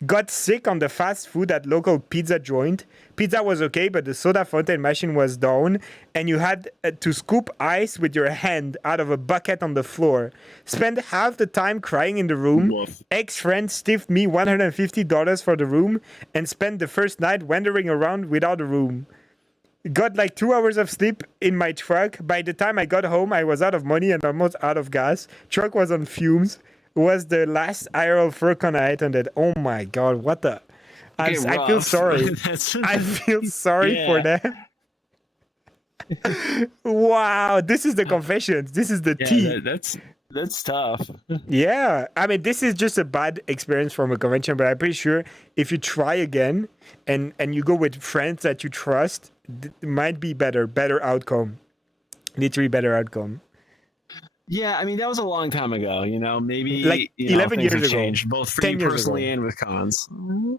Got sick on the fast food at local pizza joint. Pizza was okay, but the soda fountain machine was down, and you had to scoop ice with your hand out of a bucket on the floor. Spent half the time crying in the room. Woof. Ex-friend stiffed me $150 for the room, and spent the first night wandering around without a room. Got like 2 hours of sleep in my truck. By the time I got home, I was out of money and almost out of gas. Truck was on fumes. Was the last IRL Furcon I attended. Oh my god, what the... I feel sorry. I feel sorry for that. Wow, this is the confessions. This is the tea. That's tough. Yeah, I mean, this is just a bad experience from a convention, but I'm pretty sure if you try again and you go with friends that you trust, it might be better outcome. Literally better outcome. Yeah, I mean that was a long time ago. You know, maybe like 11 things years have ago, changed, both for you personally and with cons.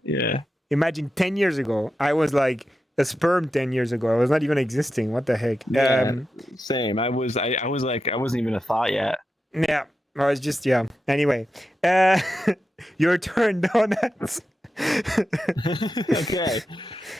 Yeah. Imagine 10 years ago, I was like a sperm 10 years ago. I was not even existing. What the heck? Yeah, same. I was like, I wasn't even a thought yet. Yeah, I was just, yeah. Anyway, your turn, Donuts. Okay.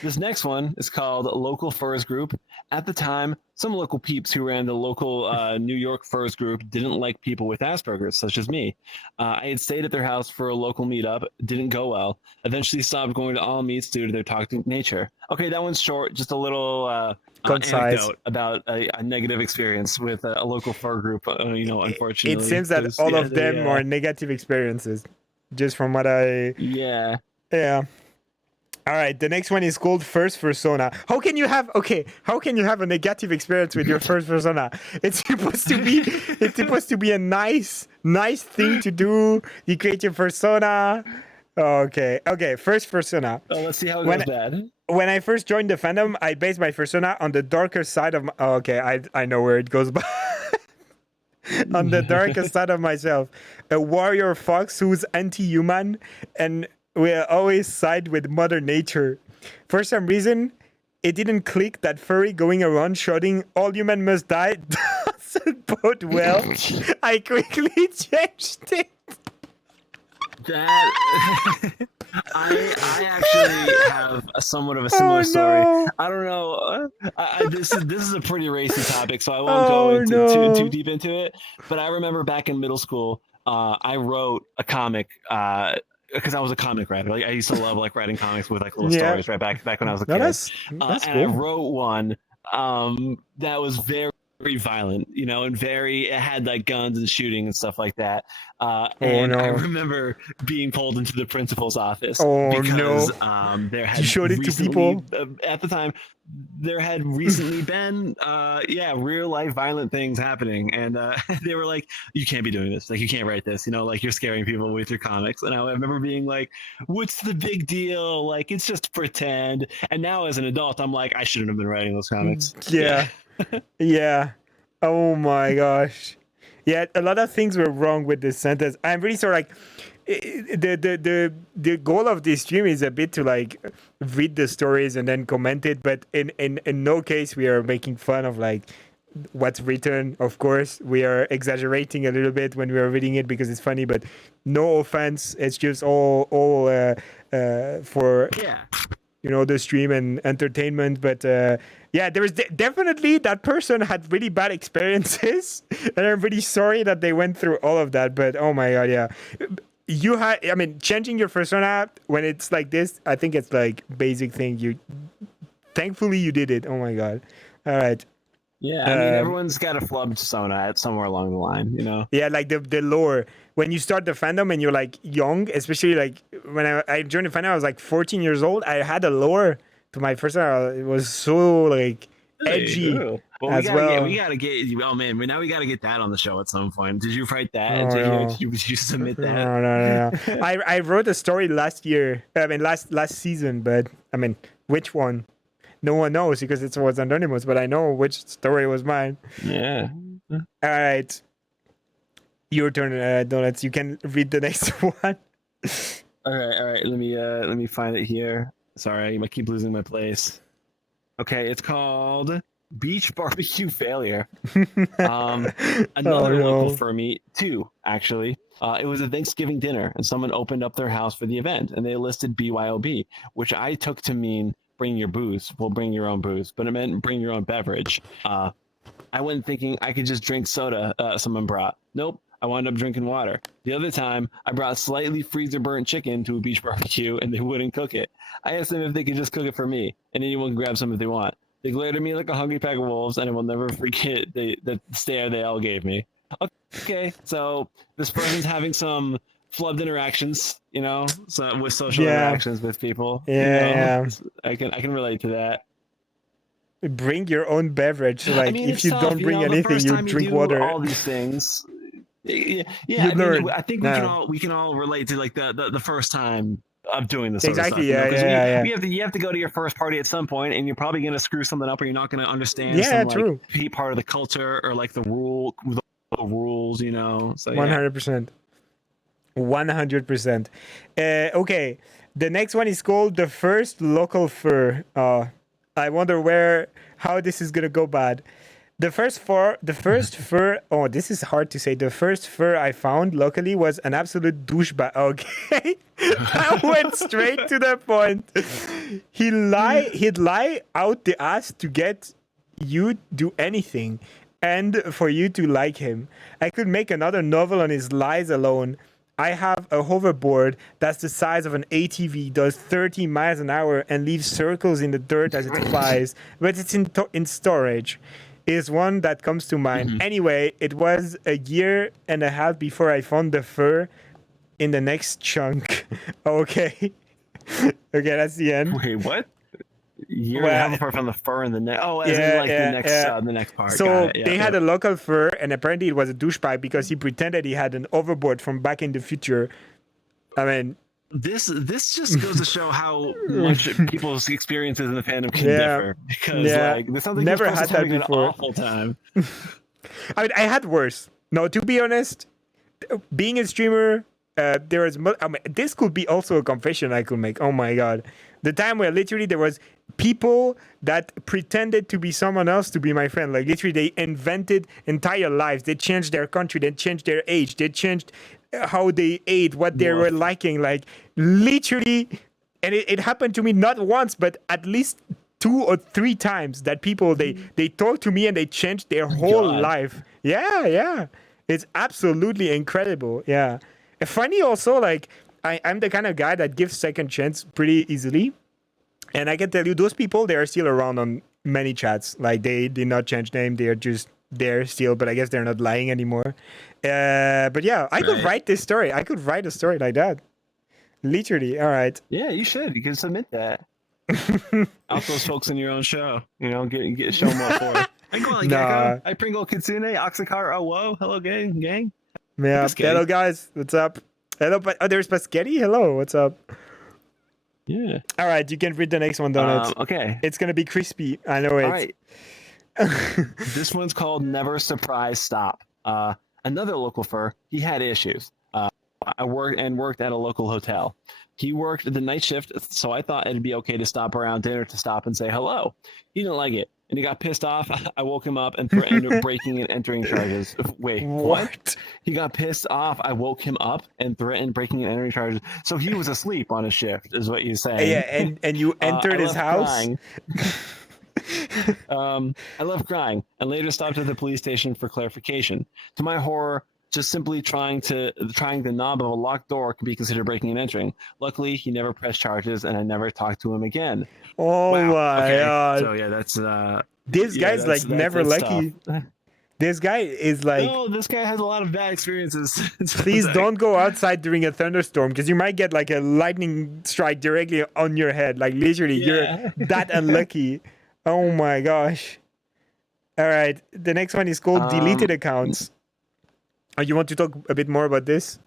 This next one is called Local Furs Group. At the time, some local peeps who ran the local New York Furs Group didn't like people with Asperger's, such as me. I had stayed at their house for a local meetup. Didn't go well. Eventually stopped going to all meets due to their toxic nature. Okay, that one's short. Just a little anecdote about a negative experience with a local fur group, unfortunately. It seems that all of them are negative experiences, just from what I... Yeah. Yeah. All right, the next one is called First Persona. How can you have a negative experience with your first persona? It's supposed to be a nice thing to do. You create your persona. Okay, first persona. Oh, let's see how it goes bad. When I first joined the fandom, I based my persona on the darker side of I know where it goes by. On the darker side of myself. A warrior fox who's anti-human and will always side with Mother Nature. For some reason, it didn't click that Furry going around shouting, "All human must die," doesn't bode well. I quickly changed it. That I actually have somewhat of a similar story. I don't know. This is a pretty racy topic, so I won't go into too deep into it. But I remember back in middle school, I wrote a comic. Because I was a comic writer, like I used to love like writing comics with like little stories right back when I was a kid. That's and cool. I wrote one that was very very violent, you know, and it had like guns and shooting and stuff like that. Oh And I no. remember being pulled into the principal's office Oh because no. there You had showed it to recently, people? at the time, there had recently been, real life violent things happening. And they were like, you can't be doing this. Like, you can't write this, you know, like you're scaring people with your comics. And I remember being like, what's the big deal? Like, it's just pretend. And now as an adult, I'm like, I shouldn't have been writing those comics. Yeah. Yeah. Oh my gosh. Yeah, a lot of things were wrong with this sentence. I'm really sorry. Like, the goal of this stream is a bit to like read the stories and then comment it, but in no case we are making fun of like what's written. Of course, we are exaggerating a little bit when we are reading it because it's funny, but no offense. It's just all for Yeah. the stream and entertainment. But yeah, there was definitely that person had really bad experiences, and I'm really sorry that they went through all of that. But oh my god, yeah. Changing your persona when it's like this, I think it's like basic thing. Thankfully you did it. Oh my god. All right. Yeah, I mean, everyone's got a flubbed persona at somewhere along the line, you know? Yeah, like the lore. When you start the fandom and you're like young, especially like when I joined the fandom, I was like 14 years old. I had a lore to my persona. It was so like edgy Well, we gotta get. Oh man, now we gotta get that on the show at some point. Did you write that? Oh, no. Did you submit that? No. I wrote a story last year. Last season, but I mean, which one? No one knows because it was anonymous, but I know which story was mine. Yeah. All right. Your turn, Donuts. You can read the next one. All right. Let me find it here. Sorry, I keep losing my place. Okay, it's called Beach Barbecue Failure. Another local Furry, two actually. It was a Thanksgiving dinner, and someone opened up their house for the event, and they listed BYOB, which I took to mean bring your booze. Well, bring your own booze, but it meant bring your own beverage. I went thinking I could just drink soda someone brought. Nope. I wound up drinking water. The other time, I brought slightly freezer burnt chicken to a beach barbecue, and they wouldn't cook it. I asked them if they could just cook it for me, and anyone can grab some if they want. They glared at me like a hungry pack of wolves, and I will never forget the stare they all gave me. Okay, so this person's having some flubbed interactions, you know, with social interactions with people. Yeah, you know? I can relate to that. Bring your own beverage. Like, if you don't bring anything, you drink water. All these things. Yeah. I think we can all relate to like the first time of doing this. Exactly. Sort of stuff, yeah. You have to go to your first party at some point, and you're probably gonna screw something up, or you're not gonna understand. Yeah, some, true. Like, part of the culture or like the rules, you know. So 100%. 100%. Okay, the next one is called The First Local Fur. I wonder how this is gonna go bad. The first fur. Oh, this is hard to say. The first fur I found locally was an absolute douchebag. Okay, I went straight to the point. He'd lie out the ass to get you do anything, and for you to like him. I could make another novel on his lies alone. I have a hoverboard that's the size of an ATV, does 30 miles an hour, and leaves circles in the dirt as it flies, but it's in storage. Is one that comes to mind. Mm-hmm. Anyway, it was a year and a half before I found the fur in the next chunk. Okay. Okay, that's the end. Wait, what? Year and a half before I found the fur in the next. Oh, as in like the next part. So they had a local fur, and apparently it was a douchebag because he pretended he had an overboard from back in the future. I mean, this just goes to show how much people's experiences in the fandom can differ. Because like this sounds like never had that before. An awful time. I mean, I had worse. No, to be honest, being a streamer, this could be also a confession I could make. Oh my god, the time where literally there was people that pretended to be someone else to be my friend. Like literally, they invented entire lives. They changed their country. They changed their age. They changed how they ate, what they were liking. Like literally, and it happened to me not once, but at least 2 or 3 times that people they talked to me and they changed their whole life. Yeah. It's absolutely incredible. Yeah. Funny also, like I'm the kind of guy that gives second chance pretty easily. And I can tell you, those people, they are still around on many chats. Like they did not change name. They are just there still, but I guess they're not lying anymore. But yeah, I could Right. write this story. I could write a story like that. Literally. All right. Yeah, you should. You can submit that. Out those folks in your own show. You know, get show them what for. I go on, Nah. Gecko. I Pringle Kitsune, Oxacar, oh whoa. Hello gang. Yeah. Biscotti. Hello guys. What's up? Hello, there's Pasquetti. Hello. What's up? Yeah. All right, you can read the next one, Donuts. Okay. It's gonna be crispy. I know it. All right. This one's called Never Surprise Stop. Another local fur. He had issues. I worked at a local hotel. He worked the night shift, so I thought it'd be okay to stop around dinner to stop and say hello. He didn't like it, and he got pissed off. I woke him up and threatened breaking and entering charges. Wait, what? He got pissed off. I woke him up and threatened breaking and entering charges. So he was asleep on his shift, is what you're saying. Yeah, and you entered his house. I left crying and later stopped at the police station for clarification. To my horror, just simply trying the knob of a locked door could be considered breaking and entering. Luckily, he never pressed charges, and I never talked to him again. Oh wow. My god! So yeah, that's this guy's like never lucky. Tough. This guy is like. No, this guy has a lot of bad experiences. Please don't go outside during a thunderstorm because you might get like a lightning strike directly on your head. Like literally, you're that unlucky. Oh my gosh! All right, the next one is called deleted accounts. You want to talk a bit more about this?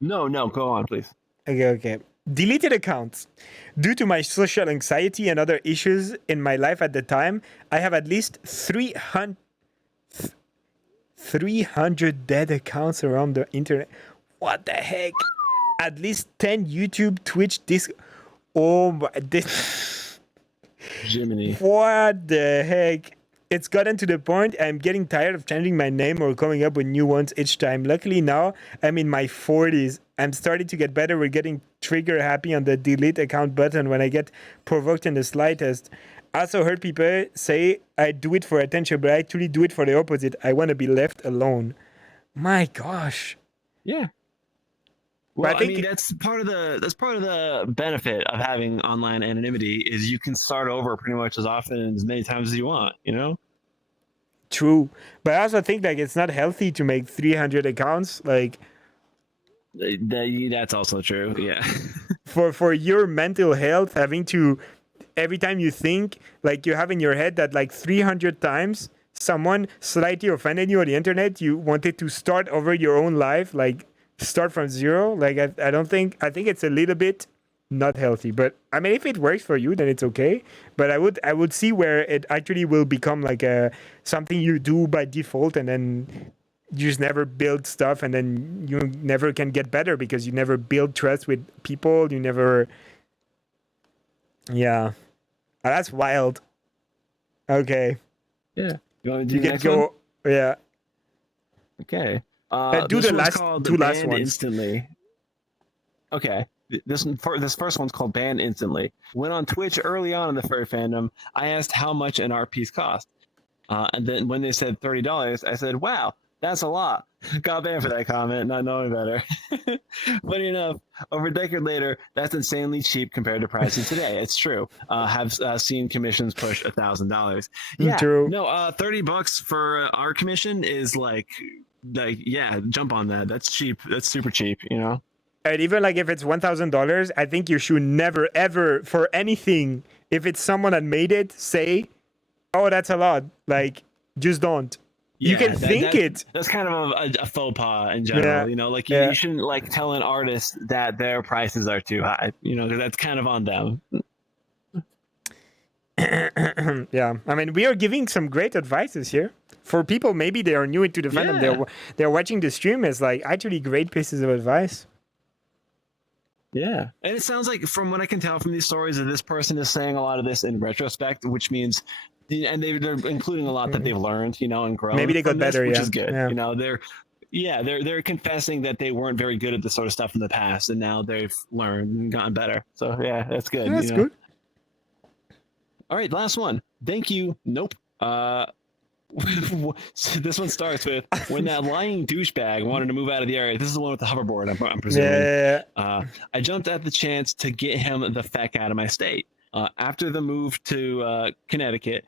No, go on, please. Okay. Deleted accounts. Due to my social anxiety and other issues in my life at the time, I have at least 300 dead accounts around the internet. What the heck? At least 10 YouTube, Twitch, Discord. Oh my... Jiminy. What the heck? It's gotten to the point I'm getting tired of changing my name or coming up with new ones each time. Luckily now I'm in my 40s. I'm starting to get better with getting trigger happy on the delete account button when I get provoked in the slightest. I also heard people say I do it for attention, but I actually do it for the opposite. I want to be left alone. My gosh. Yeah. Well, I mean, that's part of the benefit of having online anonymity is you can start over pretty much as often and as many times as you want, you know? True. But I also think like it's not healthy to make 300 accounts. Like that's also true. Yeah. for your mental health, having to every time you think, like you have in your head that like 300 times someone slightly offended you on the internet, you wanted to start over your own life, like start from zero. Like I think it's a little bit not healthy, but I mean if it works for you then it's okay, but I would see where it actually will become like a something you do by default and then you just never build stuff and then you never can get better because you never build trust with people, you never. Yeah. That's wild. Okay. Yeah. You can go. One? Yeah. Okay. Do the last two last ones instantly. Okay. This first one's called Banned Instantly. Went on Twitch early on in the furry fandom. I asked how much an art piece cost, and then when they said $30, I said, "Wow, that's a lot." Got banned for that comment, not knowing better. Funny enough, over a decade later, that's insanely cheap compared to pricing today. It's true. Have seen commissions push $1,000. Yeah, true. No, $30 for our commission is like yeah, jump on that. That's cheap. That's super cheap. You know. And even like if it's $1,000, I think you should never ever for anything. If it's someone that made it, say, "Oh, that's a lot." Like, just don't. Yeah, you can think it. That's kind of a faux pas in general. Yeah. You know, like you shouldn't like tell an artist that their prices are too high. You know, because that's kind of on them. Yeah, I mean, we are giving some great advices here for people. Maybe they are new into the fandom. They're watching the stream as like actually great pieces of advice. Yeah, and it sounds like, from what I can tell from these stories, that this person is saying a lot of this in retrospect, which means, and they're including a lot that they've learned, you know, and grown. Maybe they got better, which is good. Yeah. You know, they're confessing that they weren't very good at this sort of stuff in the past, and now they've learned and gotten better. So yeah, that's good. That's good. All right, last one. Thank you. Nope. So this one starts with, when that lying douchebag wanted to move out of the area. This is the one with the hoverboard, I'm presuming. Yeah. I jumped at the chance to get him the feck out of my state. After the move to Connecticut,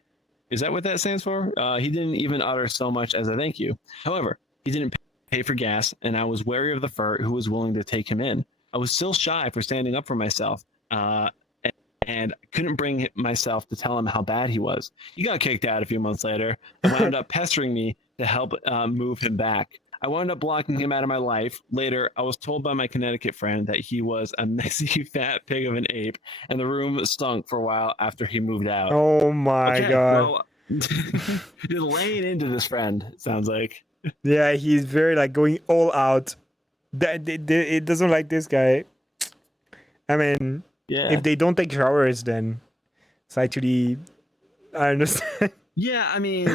Is that what that stands for? He didn't even utter so much as a thank you. However, he didn't pay for gas, and I was wary of the fur who was willing to take him in. I was still shy for standing up for myself, and couldn't bring myself to tell him how bad he was. He got kicked out a few months later and wound up pestering me to help move him back. I wound up blocking him out of my life. Later, I was told by my Connecticut friend that he was a messy, fat pig of an ape, and the room stunk for a while after he moved out. Oh my Okay, god. well, you're laying into this friend, it sounds like. Yeah, he's very like going all out. It doesn't like this guy. I mean, Yeah. if they don't take showers, then it's actually, I understand. Yeah, I mean,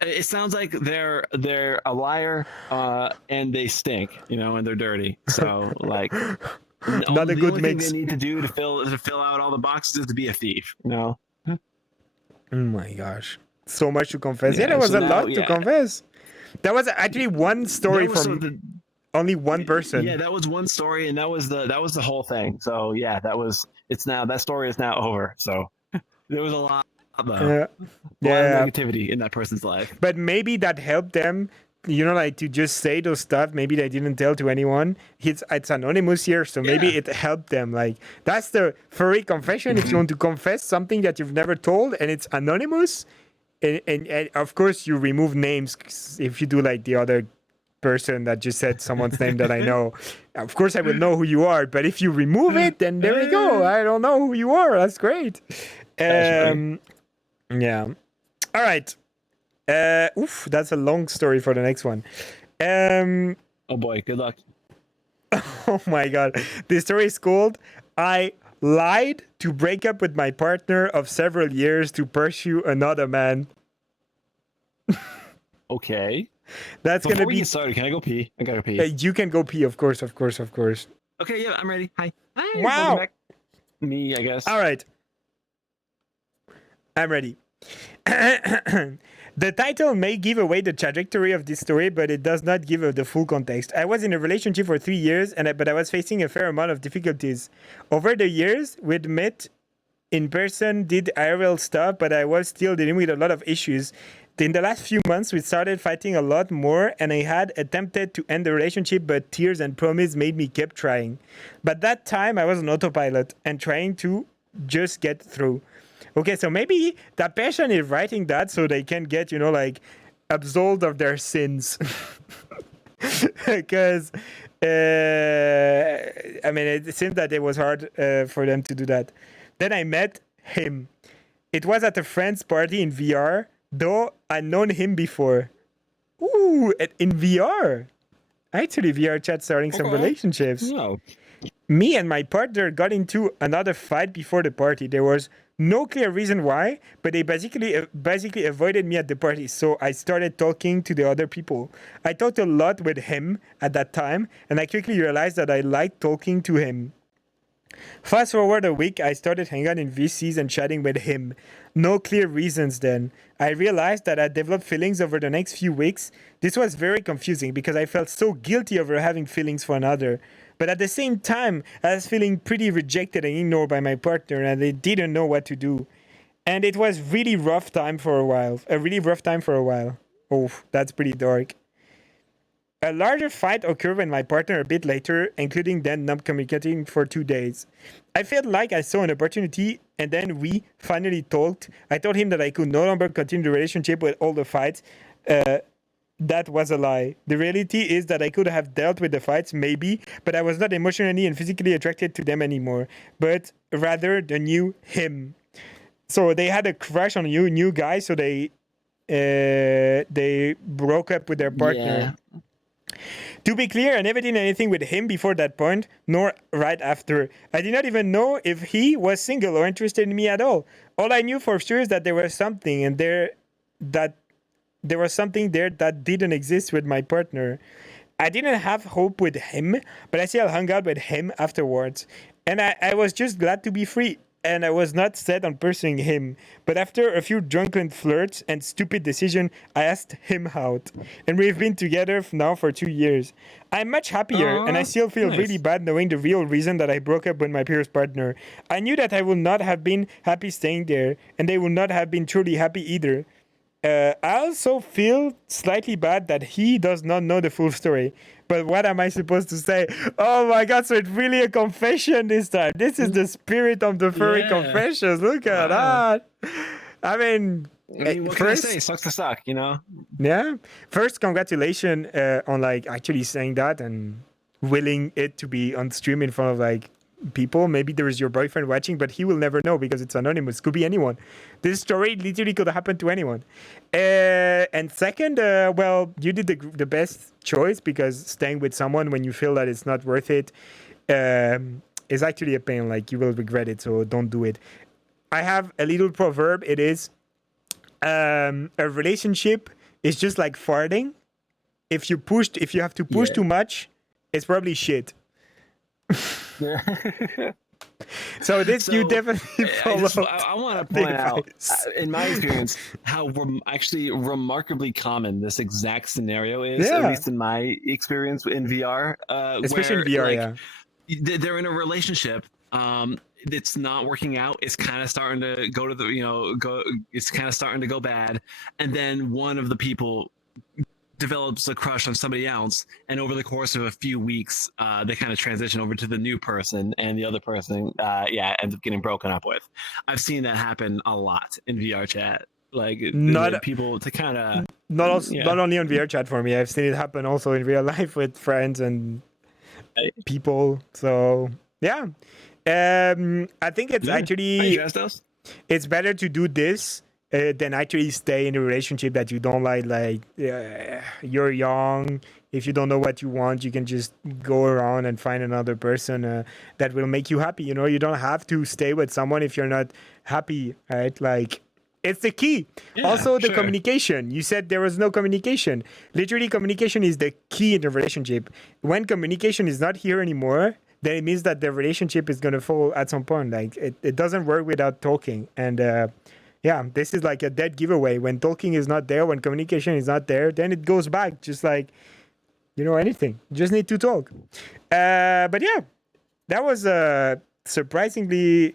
it sounds like they're a liar, and they stink, and they're dirty. So like, Not a the good only thing mix. they need to do to fill out all the boxes is to be a thief. Oh my gosh, so much to confess. Yeah, Yeah, there was so a now- lot to yeah. confess. That was actually one story That was from only one person. Yeah, that was one story, and that was the whole thing. So yeah, that story is now over. So there was a lot though. Yeah. A lot of Yeah. negativity in that person's life. But maybe that helped them, like to just say those stuff. Maybe they didn't tell to anyone. It's anonymous here, so maybe Yeah. it helped them. Like that's the furry confession. If you want to confess something that you've never told and it's anonymous, and of course you remove names 'cause if you do like the other person that just said someone's name that I know, of course I will know who you are. But if you remove it, then there we go. I don't know who you are. That's great. That's Yeah. All right. That's a long story for the next one. Oh boy, good luck. Oh my god. The story is called I lied to break up with my partner of several years to pursue another man. Okay. That's Before gonna we be get started, can I go pee? I gotta pee. you can go pee, of course. Okay, yeah, I'm ready. Hi. Hi. Wow. Welcome back. Me, I guess. All right. I'm ready. The title may give away the trajectory of this story, but it does not give the full context. I was in a relationship for 3 years, but I was facing a fair amount of difficulties. Over the years, we'd met in person, did IRL stuff, but I was still dealing with a lot of issues. In the last few months, we started fighting a lot more, and I had attempted to end the relationship, but tears and promise made me keep trying. But that time, I was on autopilot and trying to just get through. Okay, so maybe that person is writing that so they can get, like, absolved of their sins. Because, I mean, it seems that it was hard for them to do that. Then I met him. It was at a friend's party in VR, though I'd known him before. Ooh, in VR. Actually, VR chat starting some Okay. relationships. No. Me and my partner got into another fight before the party. There was no clear reason why, but they basically avoided me at the party. So I started talking to the other people. I talked a lot with him at that time, and I quickly realized that I liked talking to him. Fast forward a week, I started hanging out in VCs and chatting with him. No clear reasons then. I realized that I developed feelings over the next few weeks. This was very confusing because I felt so guilty over having feelings for another. But at the same time, I was feeling pretty rejected and ignored by my partner, and I didn't know what to do. And it was really rough time for a while. A really rough time for a while. Oh, that's pretty dark. A larger fight occurred with my partner a bit later, including then not communicating for 2 days. I felt like I saw an opportunity, and then we finally talked. I told him that I could no longer continue the relationship with all the fights. That was a lie. The reality is that I could have dealt with the fights, maybe, but I was not emotionally and physically attracted to them anymore, but rather the new him. So they had a crush on you, new guy, so they broke up with their partner. Yeah. To be clear, I never did anything with him before that point, nor right after. I did not even know if he was single or interested in me at all. All I knew for sure is that there was something that didn't exist with my partner. I didn't have hope with him, but I still hung out with him afterwards. And I was just glad to be free. and I was not set on pursuing him. But after a few drunken flirts and stupid decision, I asked him out. And we've been together now for 2 years. I'm much happier, and I Aw, still feel really nice. bad knowing the real reason that I broke up with my previous partner. I knew that I would not have been happy staying there, and they would not have been truly happy either. I also feel slightly bad that he does not know the full story. But what am I supposed to say? Oh my god, so it's really a confession this time. This is the spirit of the furry Yeah. confessions. Look at Wow. that. I mean, I mean, what can I say? first, Sucks to suck, you know? yeah. First, congratulations on like actually saying that and willing it to be on stream in front of like people. Maybe there is your boyfriend watching, but he will never know because it's anonymous. Could be anyone. This story literally could happen to anyone. And second, well, you did the best choice because staying with someone when you feel that it's not worth it is actually a pain. Like you will regret it, so don't do it. I have a little proverb. It is a relationship is just like farting. If you have to push Yeah. too much, it's probably shit. Yeah. So this you So, definitely follow. I want to the point out, advice. in my experience, how actually remarkably common this exact scenario is, at Yeah. least in my experience in VR. Especially in where, VR, like, yeah. they're in a relationship. It's not working out. It's kind of starting to go to the, go. It's kind of starting to go bad, and then one of the people develops a crush on somebody else, and over the course of a few weeks, they kind of transition over to the new person, and the other person, ends up getting broken up with. I've seen that happen a lot in VR chat. Like Not people to kind of, not only on VR chat for me. I've seen it happen also in real life with friends and people. So yeah. I think it's yeah. Are you actually dressed us? it's better to do this than actually stay in a relationship that you don't like. Like you're young. If you don't know what you want, you can just go around and find another person that will make you happy. You know, you don't have to stay with someone if you're not happy, right? Like it's the key. Yeah, Also, the sure. communication. You said there was no communication. Literally, communication is the key in the relationship. When communication is not here anymore, then it means that the relationship is going to fall at some point. Like it doesn't work without talking. And yeah, this is like a dead giveaway. When talking is not there, when communication is not there, then it goes back. Just like, anything. You just need to talk. But yeah, that was surprisingly.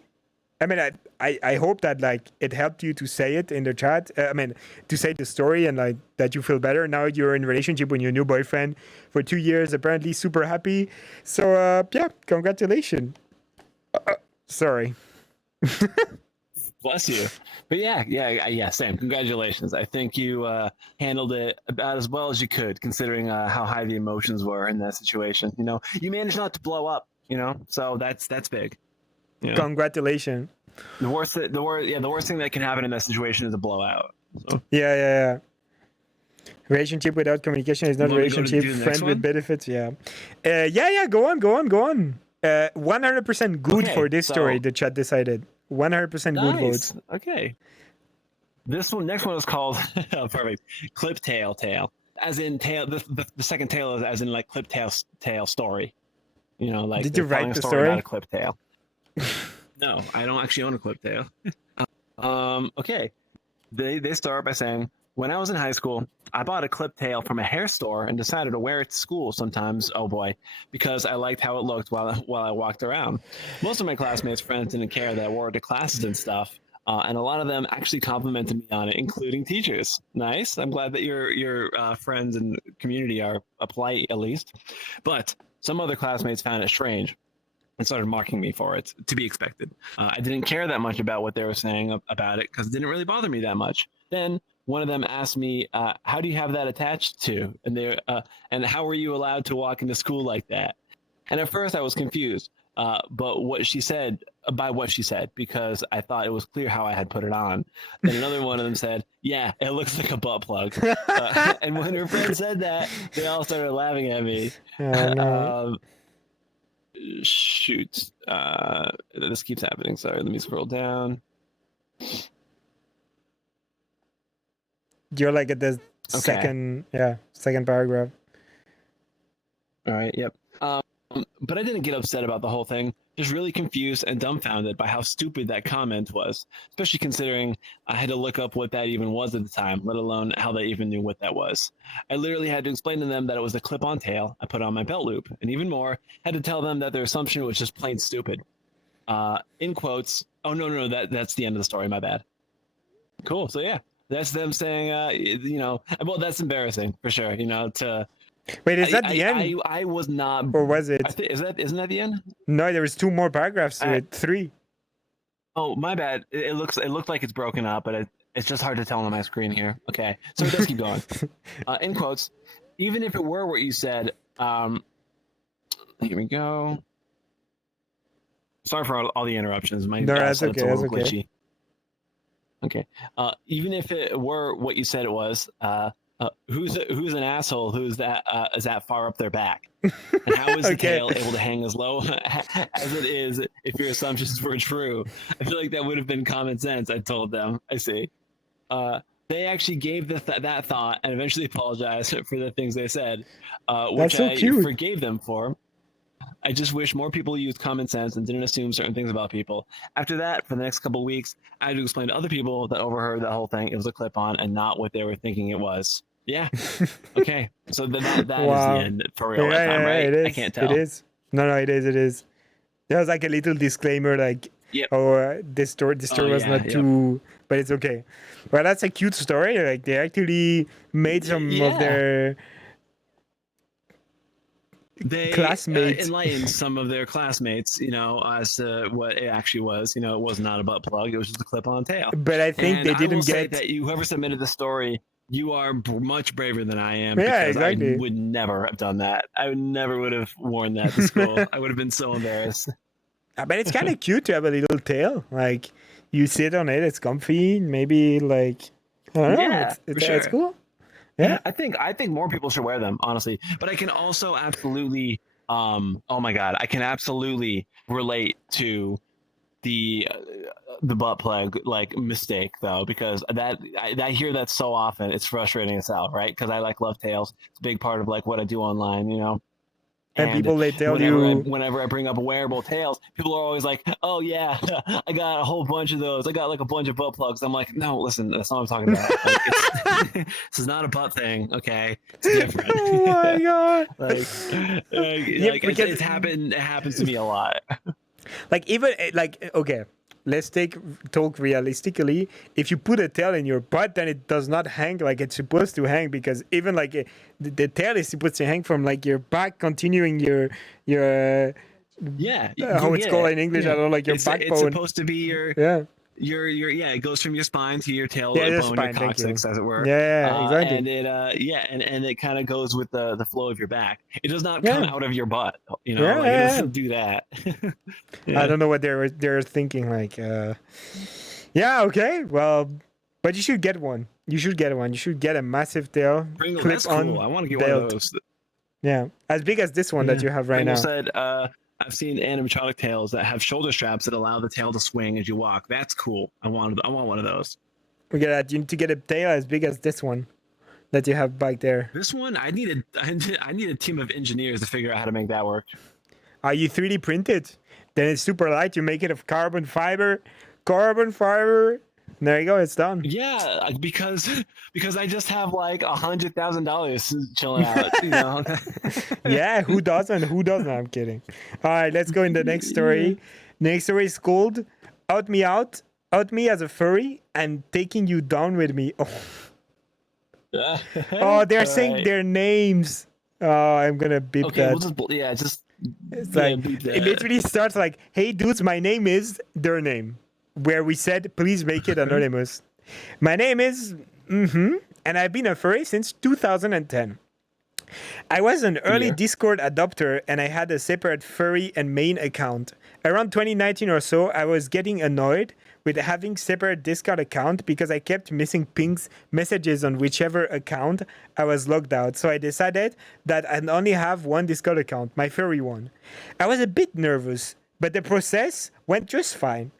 I mean, I hope that like it helped you to say it in the chat. I mean, to say the story and like that you feel better. Now you're in a relationship with your new boyfriend for 2 years, apparently super happy. So yeah, congratulations. Sorry. Bless you. But yeah, Sam, congratulations. I think you handled it about as well as you could, considering how high the emotions were in that situation. You managed not to blow up. So that's big. Congratulations. The worst thing that can happen in that situation is a blowout. So, Yeah. Relationship without communication is not a want me to go to relationship. do the Friend next with one? benefits. Yeah. Yeah. Go on. 100% good Okay, for this story. so- The chat decided 100% good nice. votes. Okay. Next one is called perfect. Clip tail. As in tail. The second tail is as in like clip tail story. Like Did they're you write telling a the story story? about a clip tail. No, I don't actually own a clip tail. Okay. They start by saying, when I was in high school, I bought a clip tail from a hair store and decided to wear it to school sometimes, oh boy, because I liked how it looked while I walked around. Most of my classmates' friends didn't care that I wore it to classes and stuff, and a lot of them actually complimented me on it, including teachers. Nice. I'm glad that your friends and community are polite at least. But some other classmates found it strange and started mocking me for it, to be expected. I didn't care that much about what they were saying about it because it didn't really bother me that much. Then one of them asked me, "How do you have that attached to?" And how were you allowed to walk into school like that? And at first I was confused, but what she said, because I thought it was clear how I had put it on. Then another one of them said, "Yeah, it looks like a butt plug." And when her friend said that, they all started laughing at me. Oh, no. Shoot, this keeps happening. Sorry, let me scroll down. You're like at the second paragraph. All right, yep. But I didn't get upset about the whole thing. just really confused and dumbfounded by how stupid that comment was, especially considering I had to look up what that even was at the time, let alone how they even knew what that was. I literally had to explain to them that it was a clip-on tail I put on my belt loop, and even more, had to tell them that their assumption was just plain stupid. In quotes, oh no, that's the end of the story, my bad. Cool, so yeah, that's them saying, well, that's embarrassing for sure, to... Wait, is that the end? I was not... Or was it? Isn't that the end? No, there was 2 more paragraphs to it. 3. Oh, my bad. It looked like it's broken up, but it's just hard to tell on my screen here. Okay, so let's keep going. In quotes, even if it were what you said, here we go. Sorry for all the interruptions. My that's okay. That's okay. Glitchy. Okay. Even if it were what you said it was, who's an asshole who's that is that far up their back? And how is the tail able to hang as low as it is if your assumptions were true? I feel like that would have been common sense. I told them. I see. They actually gave that thought and eventually apologized for the things they said, which I forgave them for. I just wish more people used common sense and didn't assume certain things about people. After that, for the next couple of weeks, I had to explain to other people that overheard the whole thing. It was a clip-on and not what they were thinking it was. Yeah. Okay. So that is the end for real time, right? It is. I can't tell. It is. No, it is. There was like a little disclaimer, like, this story was not too, but it's okay. Well, that's a cute story. Like, they actually made some of their classmates enlightened some of their classmates, as to what it actually was. It was not a butt plug; it was just a clip-on tail. But I think they didn't get that. Whoever submitted the story, you are much braver than I am. Yeah, because exactly. I would never have done that. I never would have worn that to school. I would have been so embarrassed. But it's kind of cute to have a little tail. Like, you sit on it; it's comfy. Maybe like, I don't know. It's cool. Yeah, I think more people should wear them, honestly. But I can also absolutely, oh my god, I can absolutely relate to the butt plug mistake though, because I hear that so often. It's frustrating as hell, right? Because I love tails. It's a big part of what I do online, And people, they tell whenever I bring up wearable tails, people are always like, "Oh yeah, I got a whole bunch of those. I got a bunch of butt plugs." I'm like, "No, listen, that's not what I'm talking about. This is not a butt thing, okay? It's different." Oh my god! Because it happens to me a lot. Okay, let's talk realistically. If you put a tail in your butt, then it does not hang like it's supposed to hang, because even the tail is supposed to hang from your back, continuing your how it's called in English. I don't know, your backbone. It's supposed to be your it goes from your spine to your tailbone, your coccyx, as it were. Yeah, exactly. And it and it kind of goes with the flow of your back. It does not come out of your butt. It doesn't do that. I don't know what they're thinking. Okay, well, but you should get one. You should get a massive tail. That's cool. I want to get one of those. Yeah, as big as this one that you have right now. Said, I've seen animatronic tails that have shoulder straps that allow the tail to swing as you walk. That's cool. I want one of those. You need to get a tail as big as this one that you have back there. This one, I need a team of engineers to figure out how to make that work. Are you 3D printed? Then it's super light. You make it of carbon fiber. There you go. It's done. Yeah, because I just have $100,000 chilling out. Yeah, who doesn't? I'm kidding. All right, let's go in the next story. Next story is called "Out Me Out." Out me as a furry and taking you down with me. Oh, they're saying their names. Oh, I'm gonna beep that. It's it literally starts like, "Hey dudes, my name is," their name, where we said, please make it anonymous. My name is, and I've been a furry since 2010. I was an early Discord adopter and I had a separate furry and main account. Around 2019 or so, I was getting annoyed with having separate Discord account because I kept missing pings, messages on whichever account I was logged out. So I decided that I'd only have one Discord account, my furry one. I was a bit nervous, but the process went just fine.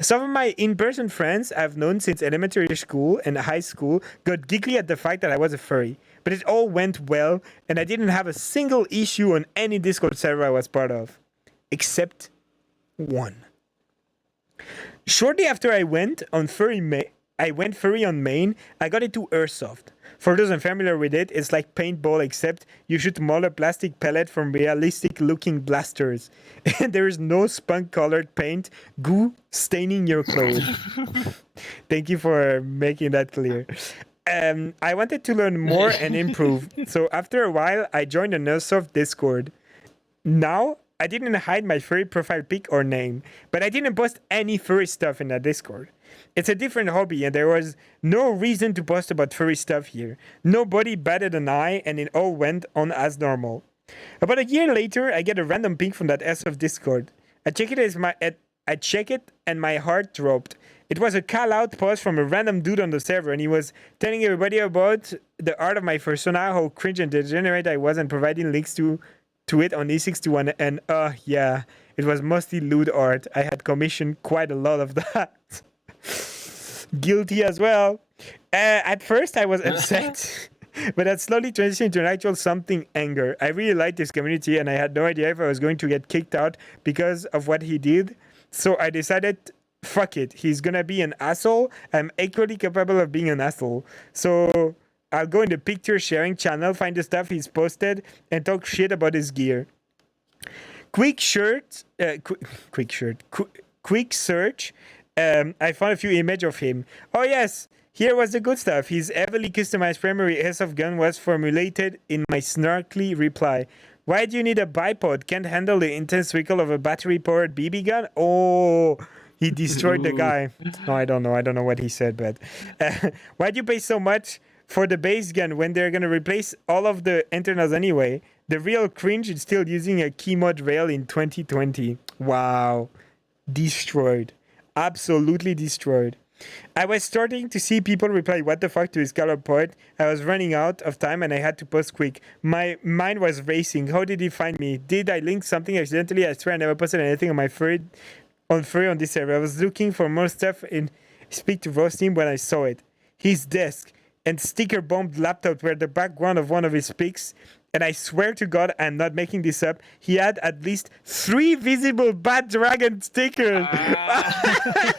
Some of my in-person friends I've known since elementary school and high school got giggly at the fact that I was a furry, but it all went well and I didn't have a single issue on any Discord server I was part of. Except 1. Shortly after I went furry on Maine. I got into airsoft. For those unfamiliar with it, it's like paintball except you shoot smaller plastic pellet from realistic-looking blasters, and there is no spunk-colored paint goo staining your clothes. Thank you for making that clear. I wanted to learn more and improve, so after a while, I joined the airsoft Discord. Now, I didn't hide my furry profile pic or name, but I didn't post any furry stuff in that Discord. It's a different hobby, and there was no reason to post about furry stuff here. Nobody batted an eye, and it all went on as normal. About a year later, I get a random ping from that SF Discord. I check it, and my heart dropped. It was a call-out post from a random dude on the server, and he was telling everybody about the art of my persona, how cringe and degenerate I was, and providing links to it on E61, and yeah, it was mostly lewd art. I had commissioned quite a lot of that. Guilty as well. At first I was upset, but that slowly transitioned into an actual something anger. I really liked this community, and I had no idea if I was going to get kicked out because of what he did. So I decided, fuck it, he's gonna be an asshole. I'm equally capable of being an asshole. So I'll go in the picture sharing channel, find the stuff he's posted, and talk shit about his gear. Quick search. I found a few images of him. Oh yes, here was the good stuff. His heavily customized primary airsoft gun was formulated in my snarky reply. Why do you need a bipod? Can't handle the intense recoil of a battery-powered BB gun? Oh, he destroyed the guy. No, I don't know. I don't know what he said, but why do you pay so much for the base gun when they're gonna replace all of the internals anyway? The real cringe is still using a key mod rail in 2020. Wow, destroyed. Absolutely destroyed. I was starting to see people reply what the fuck to his color point. I was running out of time and I had to post quick. My mind was racing. How did he find me? Did I link something accidentally? I swear I never posted anything on my Furry on this server. I was looking for more stuff in Speak to Roast Team when I saw it. His desk and sticker bombed laptop were the background of one of his pics. And I swear to God, I'm not making this up. He had at least 3 visible Bad Dragon stickers.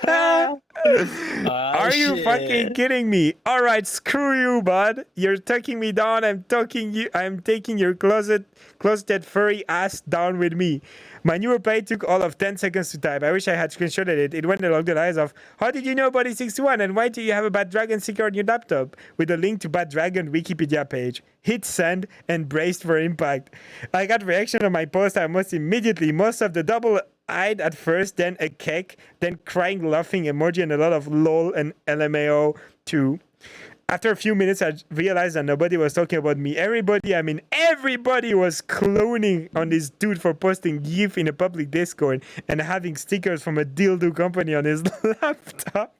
Are you fucking kidding me? All right, screw you, bud. You're tucking me down. I'm taking your closeted furry ass down with me. My new reply took all of 10 seconds to type. I wish I had screenshotted it. It went along the lines of, how did you know about E61 and why do you have a Bad Dragon sticker on your laptop? With a link to Bad Dragon Wikipedia page. Hit send and braced for impact. I got reaction on my post almost immediately. Most of the double-eyed at first, then a cake, then crying, laughing emoji, and a lot of lol and LMAO too. After a few minutes, I realized that nobody was talking about me. Everybody was cloning on this dude for posting GIF in a public Discord and having stickers from a dildo company on his laptop.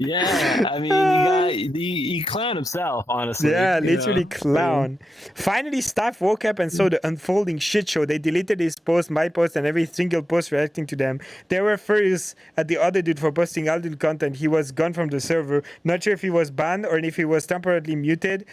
Yeah, I mean, he clowned himself, honestly. Yeah, literally clown. Finally, staff woke up and saw the unfolding shit show. They deleted his post, my post, and every single post reacting to them. They were furious at the other dude for posting adult content. He was gone from the server. Not sure if he was banned or if he was temporarily muted.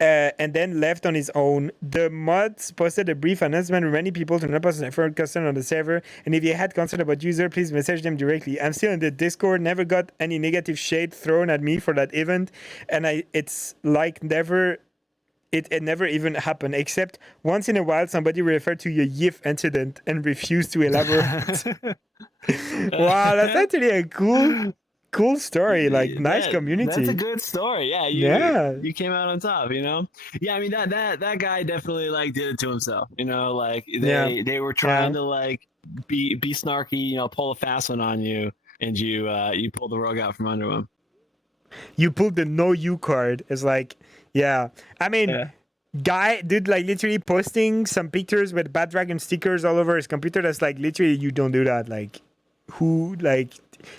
And then left on his own. The mods posted a brief announcement reminding people to not post an effort concern on the server, and if you had concern about user, please message them directly. I'm still in the Discord, never got any negative shade thrown at me for that event, and it's like it never even happened, except once in a while somebody referred to your YIF incident and refused to elaborate. Wow, that's actually a cool story, like nice community. That's a good story. Yeah, you came out on top, you know. Yeah, I mean that guy definitely like did it to himself, you know. Like they were trying to like be snarky, you know, pull a fast one on you, and you pulled the rug out from under him. You pulled the no you card. It's like, yeah, I mean. Guy did like literally posting some pictures with Bad Dragon stickers all over his computer. That's like literally you don't do that. Like who like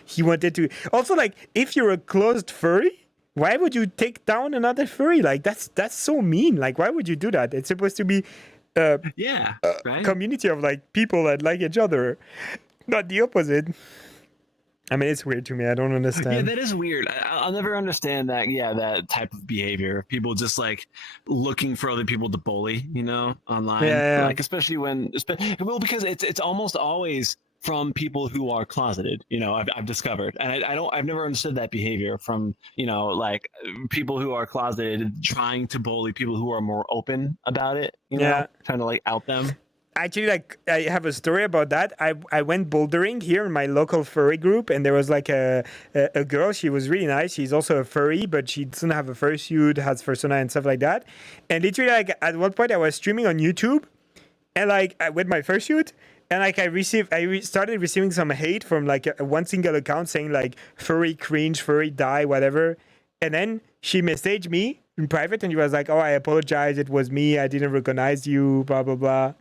he wanted to also like if you're a closed furry, why would you take down another furry? Like that's so mean. Like why would you do that? It's supposed to be right? Community of like people that like each other, not the opposite. I mean, it's weird to me. I don't understand. Yeah, that is weird. I'll never understand that. Yeah, that type of behavior. People just like looking for other people to bully, you know, online. Yeah. Like especially because it's almost always from people who are closeted. I've discovered, and I've never understood that behavior from like people who are closeted trying to bully people who are more open about it. Yeah. Trying to like out them. Actually, like I have a story about that. I went bouldering here in my local furry group, and there was like a girl. She was really nice. She's also a furry, but she doesn't have a fursuit, has persona and stuff like that. And literally, like at one point, I was streaming on YouTube, and like with my fursuit, and like started receiving some hate from like one single account saying like furry cringe, furry die, whatever. And then she messaged me in private, and she was like, "Oh, I apologize. It was me. I didn't recognize you. Blah blah blah."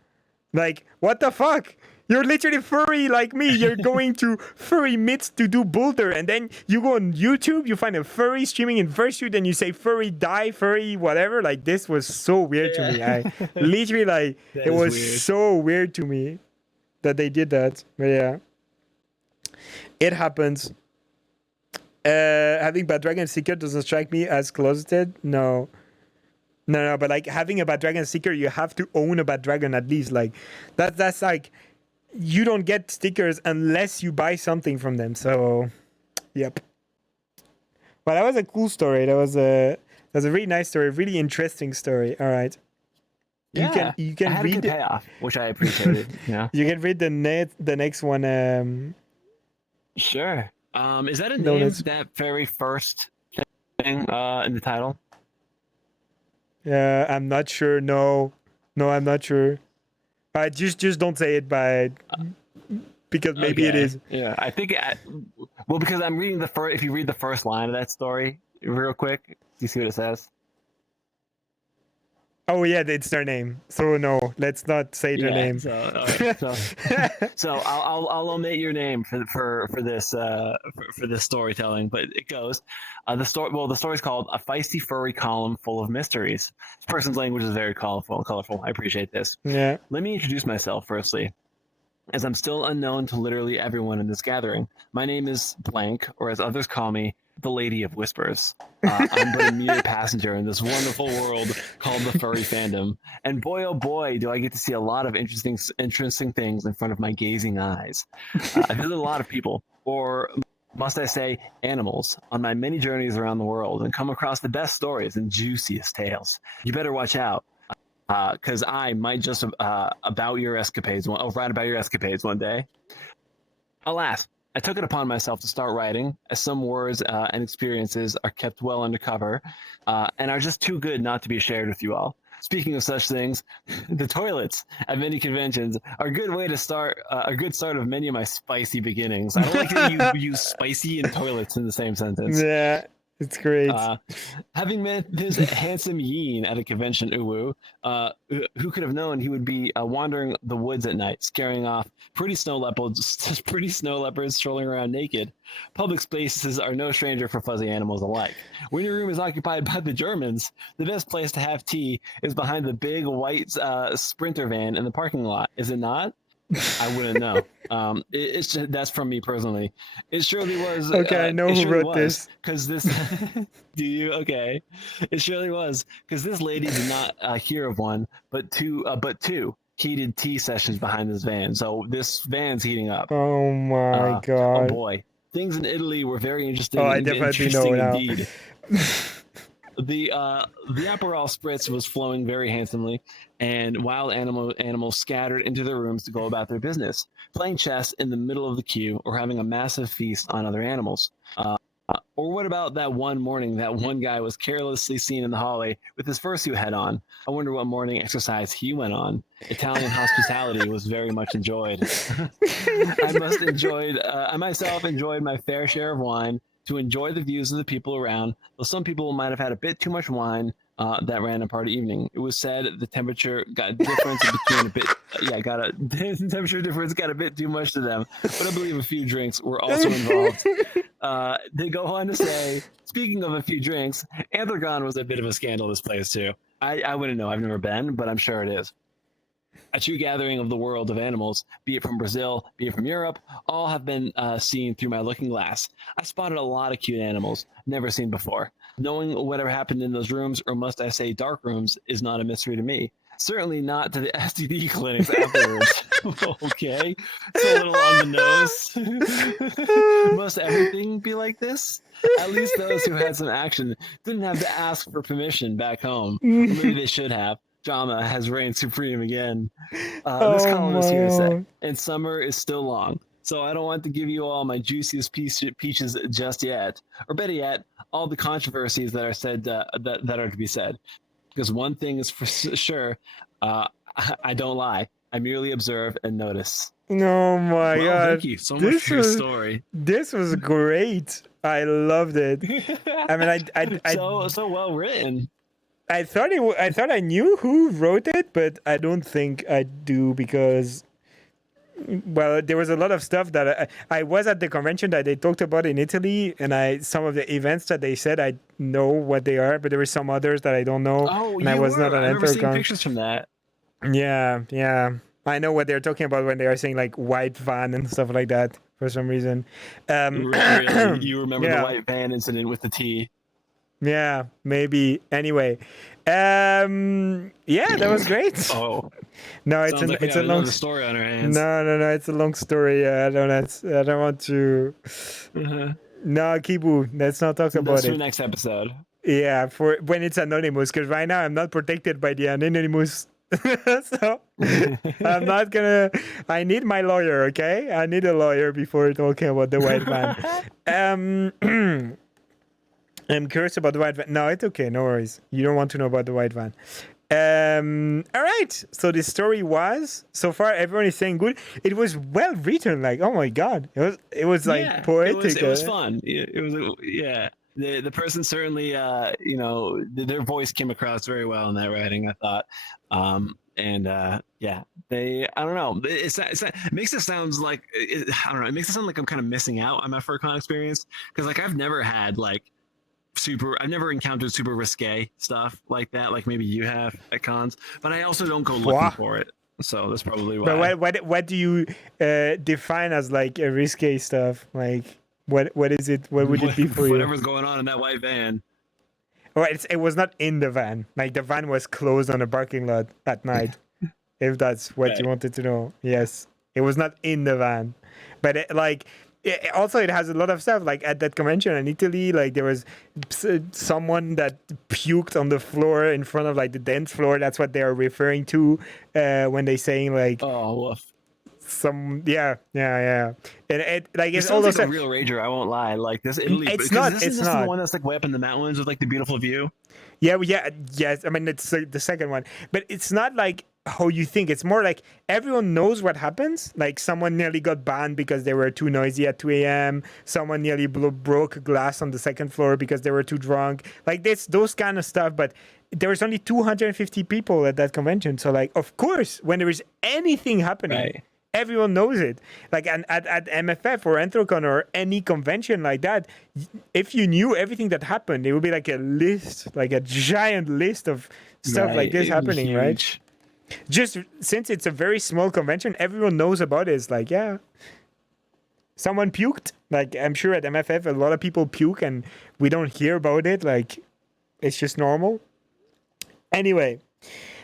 Like, what the fuck? You're literally furry like me. You're going to furry meets to do boulder, and then you go on YouTube, you find a furry streaming in fursuit, and you say furry die, furry whatever. Like, this was so weird to me. I literally like it was weird. so weird to me that they did that. But yeah, it happens. Having bad dragon seeker doesn't strike me as closeted. No, but like having a bad dragon sticker, you have to own a bad dragon at least. Like that's like you don't get stickers unless you buy something from them. So, yep. But that was a cool story. That was a really nice story, really interesting story. All right. Yeah, you can I had read a good payoff, which I appreciated. You can read the next one. Sure. Is that a No, name? that's- That very first thing in the title? I'm not sure. No, I'm not sure. Just don't say it because maybe it Okay. is. Yeah, I think. Well, because I'm reading the first. If you read the first line of that story real quick, do you see what it says? Oh yeah, it's their name. So no, let's not say their name. So, all right, so I'll omit your name for this for this storytelling, but it goes. The story's called "A Feisty Furry Column Full of Mysteries." This person's language is very colorful. I appreciate this. Yeah. Let me introduce myself firstly, as I'm still unknown to literally everyone in this gathering. My name is Blank, or as others call me, the Lady of Whispers. I'm but a mere passenger in this wonderful world called the Furry Fandom. And boy, oh boy, do I get to see a lot of interesting things in front of my gazing eyes. I visit a lot of people, or must I say, animals, on my many journeys around the world and come across the best stories and juiciest tales. You better watch out, because I might just write about your escapades one day. Alas, I took it upon myself to start writing, as some words and experiences are kept well undercover and are just too good not to be shared with you all. Speaking of such things, the toilets at many conventions are a good way to start, a good start of many of my spicy beginnings. I don't like that you use spicy and toilets in the same sentence. Yeah, it's great. Having met this handsome Yeen at a convention, who could have known he would be wandering the woods at night, scaring off pretty snow leopards strolling around naked. Public spaces are no stranger for fuzzy animals alike. When your room is occupied by the Germans, the best place to have tea is behind the big white Sprinter van in the parking lot. Is it not? I wouldn't know. It's just, that's from me personally. It surely was. Okay, I know who wrote this. Because this. Do you? Okay. It surely was because this lady did not hear of one, but two heated tea sessions behind this van. So this van's heating up. Oh my god. Oh boy, things in Italy were very interesting. Oh, I definitely know now. Indeed. The Aperol spritz was flowing very handsomely, and wild animals scattered into their rooms to go about their business, playing chess in the middle of the queue or having a massive feast on other animals. Or what about that one morning that one guy was carelessly seen in the hallway with his fursuit head on? I wonder what morning exercise he went on. Italian hospitality was very much enjoyed. I myself enjoyed my fair share of wine to enjoy the views of the people around, though some people might have had a bit too much wine that random party evening. It was said the temperature got a difference between the temperature difference got a bit too much to them, but I believe a few drinks were also involved. They go on to say, speaking of a few drinks, Anthragon was a bit of a scandal this place too. I wouldn't know, I've never been, but I'm sure it is. A true gathering of the world of animals, be it from Brazil, be it from Europe, all have been seen through my looking glass. I spotted a lot of cute animals, never seen before. Knowing whatever happened in those rooms, or must I say dark rooms, is not a mystery to me. Certainly not to the STD clinics afterwards. Okay, it's a little on the nose. Must everything be like this? At least those who had some action didn't have to ask for permission back home. Or maybe they should have. Drama has reigned supreme again. This Oh column is my here to say, god. and summer is still long. So I don't want to give you all my juiciest peaches just yet, or better yet, all the controversies that are said that are to be said. Because one thing is for sure, uh, I don't lie. I merely observe and notice. Oh my Well, thank god. you so much This for your was story. this was great. I loved it. I mean, So well written. I thought I thought I knew who wrote it, but I don't think I do because well, there was a lot of stuff that I was at the convention that they talked about in Italy, and some of the events that they said I know what they are, but there were some others that I don't know, Oh, and I you was were. not an I remember seeing Entercon. pictures from that. Yeah, yeah. I know what they're talking about when they are saying like white van and stuff like that for some reason. Really, you remember the Yeah, white van incident with the tea? yeah, maybe. Anyway, yeah, that was great. Oh, No, sounds like we it's have a long another story on our hands. no, it's a long story. I don't want to. Uh-huh. No, Kibu, let's not talk That's about for the it. next episode. Yeah, for when it's anonymous, because right now I'm not protected by the anonymous. So I'm not gonna. I need my lawyer, okay? I need a lawyer before talking about the white van. I'm curious about the white van. No, it's okay. No worries. You don't want to know about the white van. All right. So the story was so far everyone is saying good. It was well written. Like, oh my god, it was like Yeah, poetic. it was fun. It was yeah. The person certainly their voice came across very well in that writing, I thought. Yeah, they I don't know. It makes it sounds like I don't know. It makes it sound like I'm kind of missing out on my FurCon experience because like I've never had like I've never encountered super risque stuff like that, like maybe you have at cons, but I also don't go looking What? for it. So that's probably why. But what do you define as like a risque stuff? Like what is it? What would it be for you? Whatever's going on in that white van. Oh, it was not in the van. Like the van was closed on a parking lot at night. If that's what you Right. wanted to know. Yes, it was not in the van, but also it has a lot of stuff. Like at that convention in Italy, like there was someone that puked on the floor in front of like the dance floor. That's what they are referring to when they saying like Oh, woof. yeah. And it like It it's all sounds those like a real rager. I won't lie. Like this Italy, It's because not. isn't It's this not. the one that's like way up in the mountains with like the beautiful view? Yes. I mean, it's the second one, but it's not like how you think. It's more like everyone knows what happens. Like someone nearly got banned because they were too noisy at 2 a.m. Someone nearly broke glass on the second floor because they were too drunk. Like this, those kind of stuff. But there was only 250 people at that convention. So like, of course, when there is anything happening. Right. Everyone knows it. Like at MFF or Enthrocon or any convention like that, if you knew everything that happened, it would be like a list, like a giant list of stuff like Right. this It was happening, right? huge. Just since it's a very small convention, everyone knows about it. It's like, yeah, someone puked. Like I'm sure at MFF, a lot of people puke and we don't hear about it. Like it's just normal. Anyway,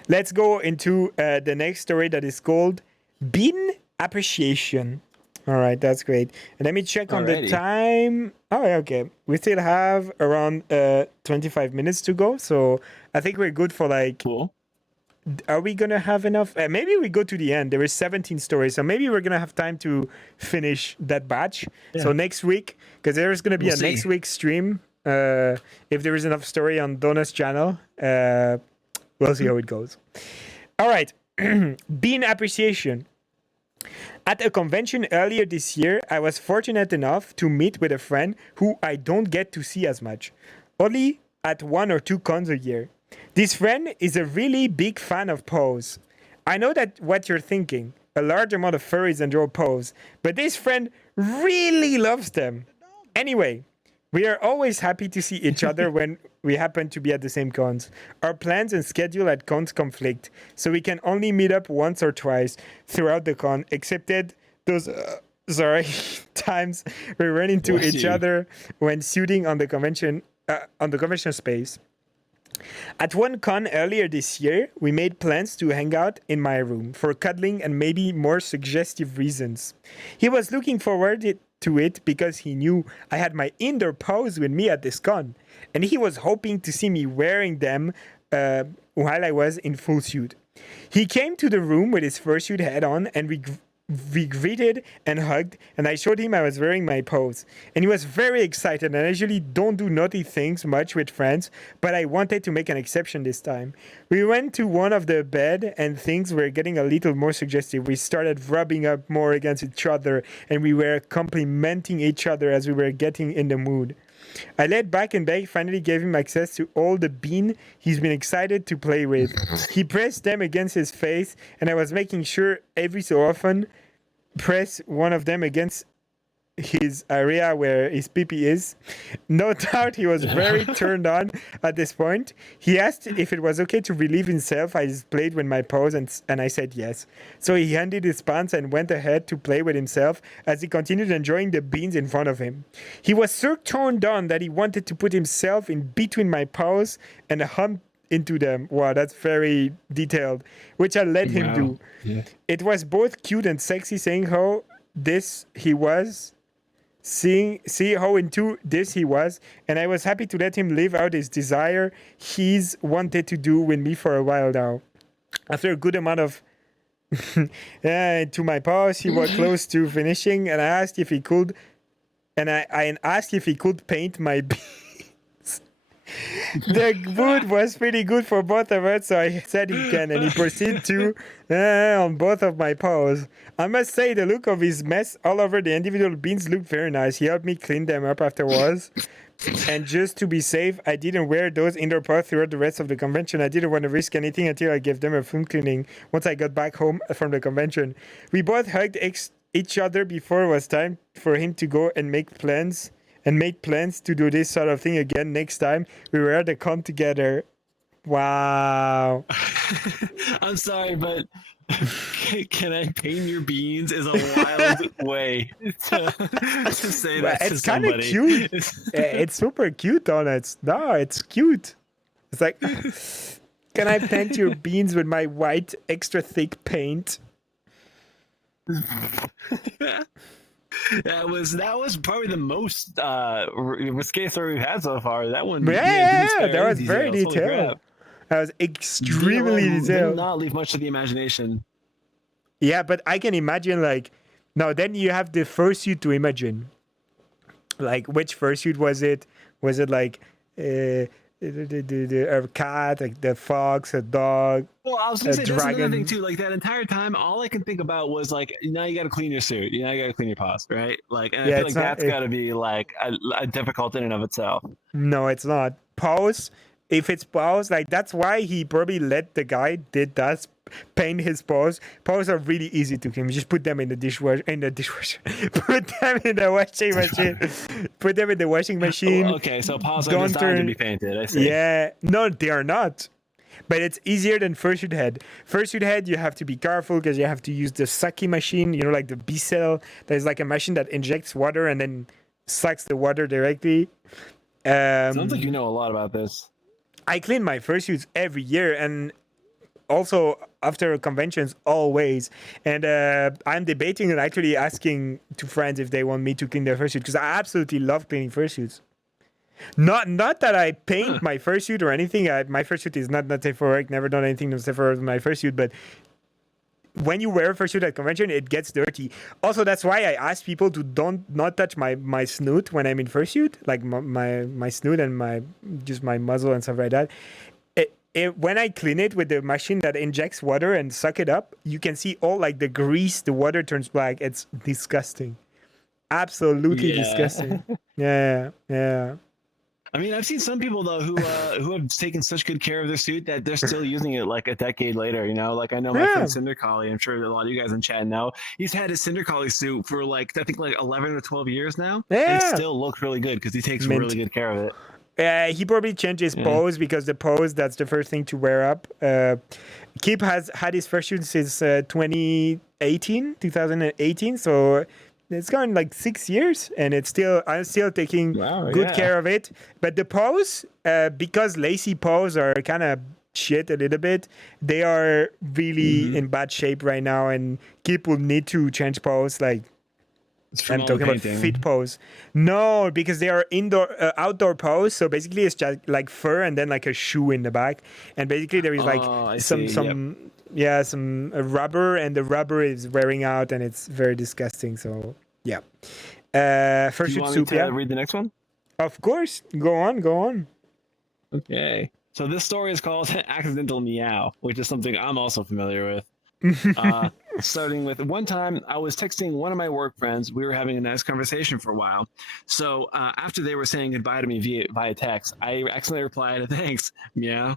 let's go into the next story that is called Bean Appreciation. All right, that's great. And let me check on the Alrighty. time. Oh, yeah, okay. We still have around 25 minutes to go. So I think we're good for like, Cool. are we going to have enough? Maybe we go to the end. There is 17 stories. So maybe we're going to have time to finish that batch. Yeah. So next week, because there's going to be We'll a see. next week stream. If there is enough story on Donna's channel, we'll see how it goes. All right. Bean Appreciation. At a convention earlier this year, I was fortunate enough to meet with a friend who I don't get to see as much, only at 1 or 2 cons a year. This friend is a really big fan of Pose. I know that what you're thinking, a large amount of furries enjoy Pose, but this friend really loves them. Anyway, we are always happy to see each other when we happen to be at the same cons. Our plans and schedule at cons conflict, so we can only meet up once or twice throughout the con, excepted those times we run into Bless each you. other when shooting on the convention space. At one con earlier this year, we made plans to hang out in my room for cuddling and maybe more suggestive reasons. He was looking forward to it because he knew I had my indoor pose with me at this con, and he was hoping to see me wearing them while I was in full suit. He came to the room with his fursuit hat on, and we greeted and hugged, and I showed him I was wearing my pose. And he was very excited, and I usually don't do naughty things much with friends, but I wanted to make an exception this time. We went to one of the bed, and things were getting a little more suggestive. We started rubbing up more against each other, and we were complimenting each other as we were getting in the mood. I laid back and Beck finally gave him access to all the bean he's been excited to play with. He pressed them against his face, and I was making sure every so often press one of them against his area where his pee-pee is. No doubt he was very turned on at this point. He asked if it was okay to relieve himself as played with my pose, and I said yes. So he handed his pants and went ahead to play with himself as he continued enjoying the beans in front of him. He was so turned on that he wanted to put himself in between my paws and hump into them. Wow, that's very detailed, which I let him do. Yeah. It was both cute and sexy, saying how this he was, see how into this he was, and I was happy to let him live out his desire he's wanted to do with me for a while now. After a good amount of to my pause, he was close to finishing, and I asked if he could, and I asked if he could paint my The mood was pretty good for both of us, so I said he can, and he proceeded to on both of my paws. I must say the look of his mess all over the individual beans looked very nice. He helped me clean them up afterwards. And just to be safe, I didn't wear those indoor paws throughout the rest of the convention. I didn't want to risk anything until I gave them a full cleaning once I got back home from the convention. We both hugged each other before it was time for him to go and make plans to do this sort of thing again next time we were at the con together. Wow. I'm sorry, but can I paint your beans is a wild way to say that to somebody. It's kind of cute. It's super cute on it. No, it's cute. It's like, can I paint your beans with my white extra thick paint? That was probably the most risque story we've had so far. That one, that was very detailed. That was extremely detailed. Did not leave much to the imagination. Yeah, but I can imagine now then you have the fursuit to imagine. Like which fursuit was it? Was it like a cat, like the fox, a dog? Well, I was gonna say that's another thing too. Like that entire time, all I can think about was like, now you got to clean your suit. You got to clean your paws, right? Like, and I feel like that's got to be like a difficult in and of itself. No, it's not. Paws. If it's paws, like that's why he probably let the guy did that paint his paws. Paws are really easy to clean. Just put them in the dishwasher. Put them in the washing machine. Put them in the washing machine. Oh, okay, so paws are designed to be painted. I see. Yeah, no, they are not. But it's easier than fursuit head. Fursuit head, you have to be careful because you have to use the sucky machine. You know, like the B-cell. There's like a machine that injects water and then sucks the water directly. Sounds like you know a lot about this. I clean my fursuits every year, and also after conventions always. And I'm debating and actually asking to friends if they want me to clean their fursuit because I absolutely love cleaning fursuits. Not that I paint my fursuit or anything. My fursuit is not safe for work. Never done anything not safe for my fursuit. But when you wear a fursuit at convention, it gets dirty. Also, that's why I ask people to not touch my snoot when I'm in fursuit, like my snoot and my muzzle and stuff like that. When I clean it with the machine that injects water and suck it up, you can see all like the grease, the water turns black. It's disgusting. Absolutely disgusting. Yeah. I mean, I've seen some people though who have taken such good care of their suit that they're still using it like a decade later. You know, like I know my friend Cinder Collie. I'm sure that a lot of you guys in chat know. He's had his Cinder Collie suit for like I think like 11 or 12 years now. Yeah, and it still looks really good because he takes really good care of it. He probably changed his pose because the pose that's the first thing to wear up. Kip has had his fursuit since 2018, so It's gone like 6 years, and I'm still taking Wow, good yeah. care of it. But the paws, because lacy paws are kind of shit a little bit, they are really in bad shape right now, and people need to change paws. Like, It's from I'm all the talking about painting. fit paws. No, because they are outdoor paws. So basically, it's just like fur and then like a shoe in the back, and basically there is like Oh, I some see. Yep. some rubber, and the rubber is wearing out, and it's very disgusting. So yeah. Do First you shoot want me soup, to yeah. read the next one? Of course, go on. Okay. So this story is called Accidental Meow, which is something I'm also familiar with. Starting with one time, I was texting one of my work friends. We were having a nice conversation for a while. So after they were saying goodbye to me via text, I accidentally replied, "Thanks, meow,"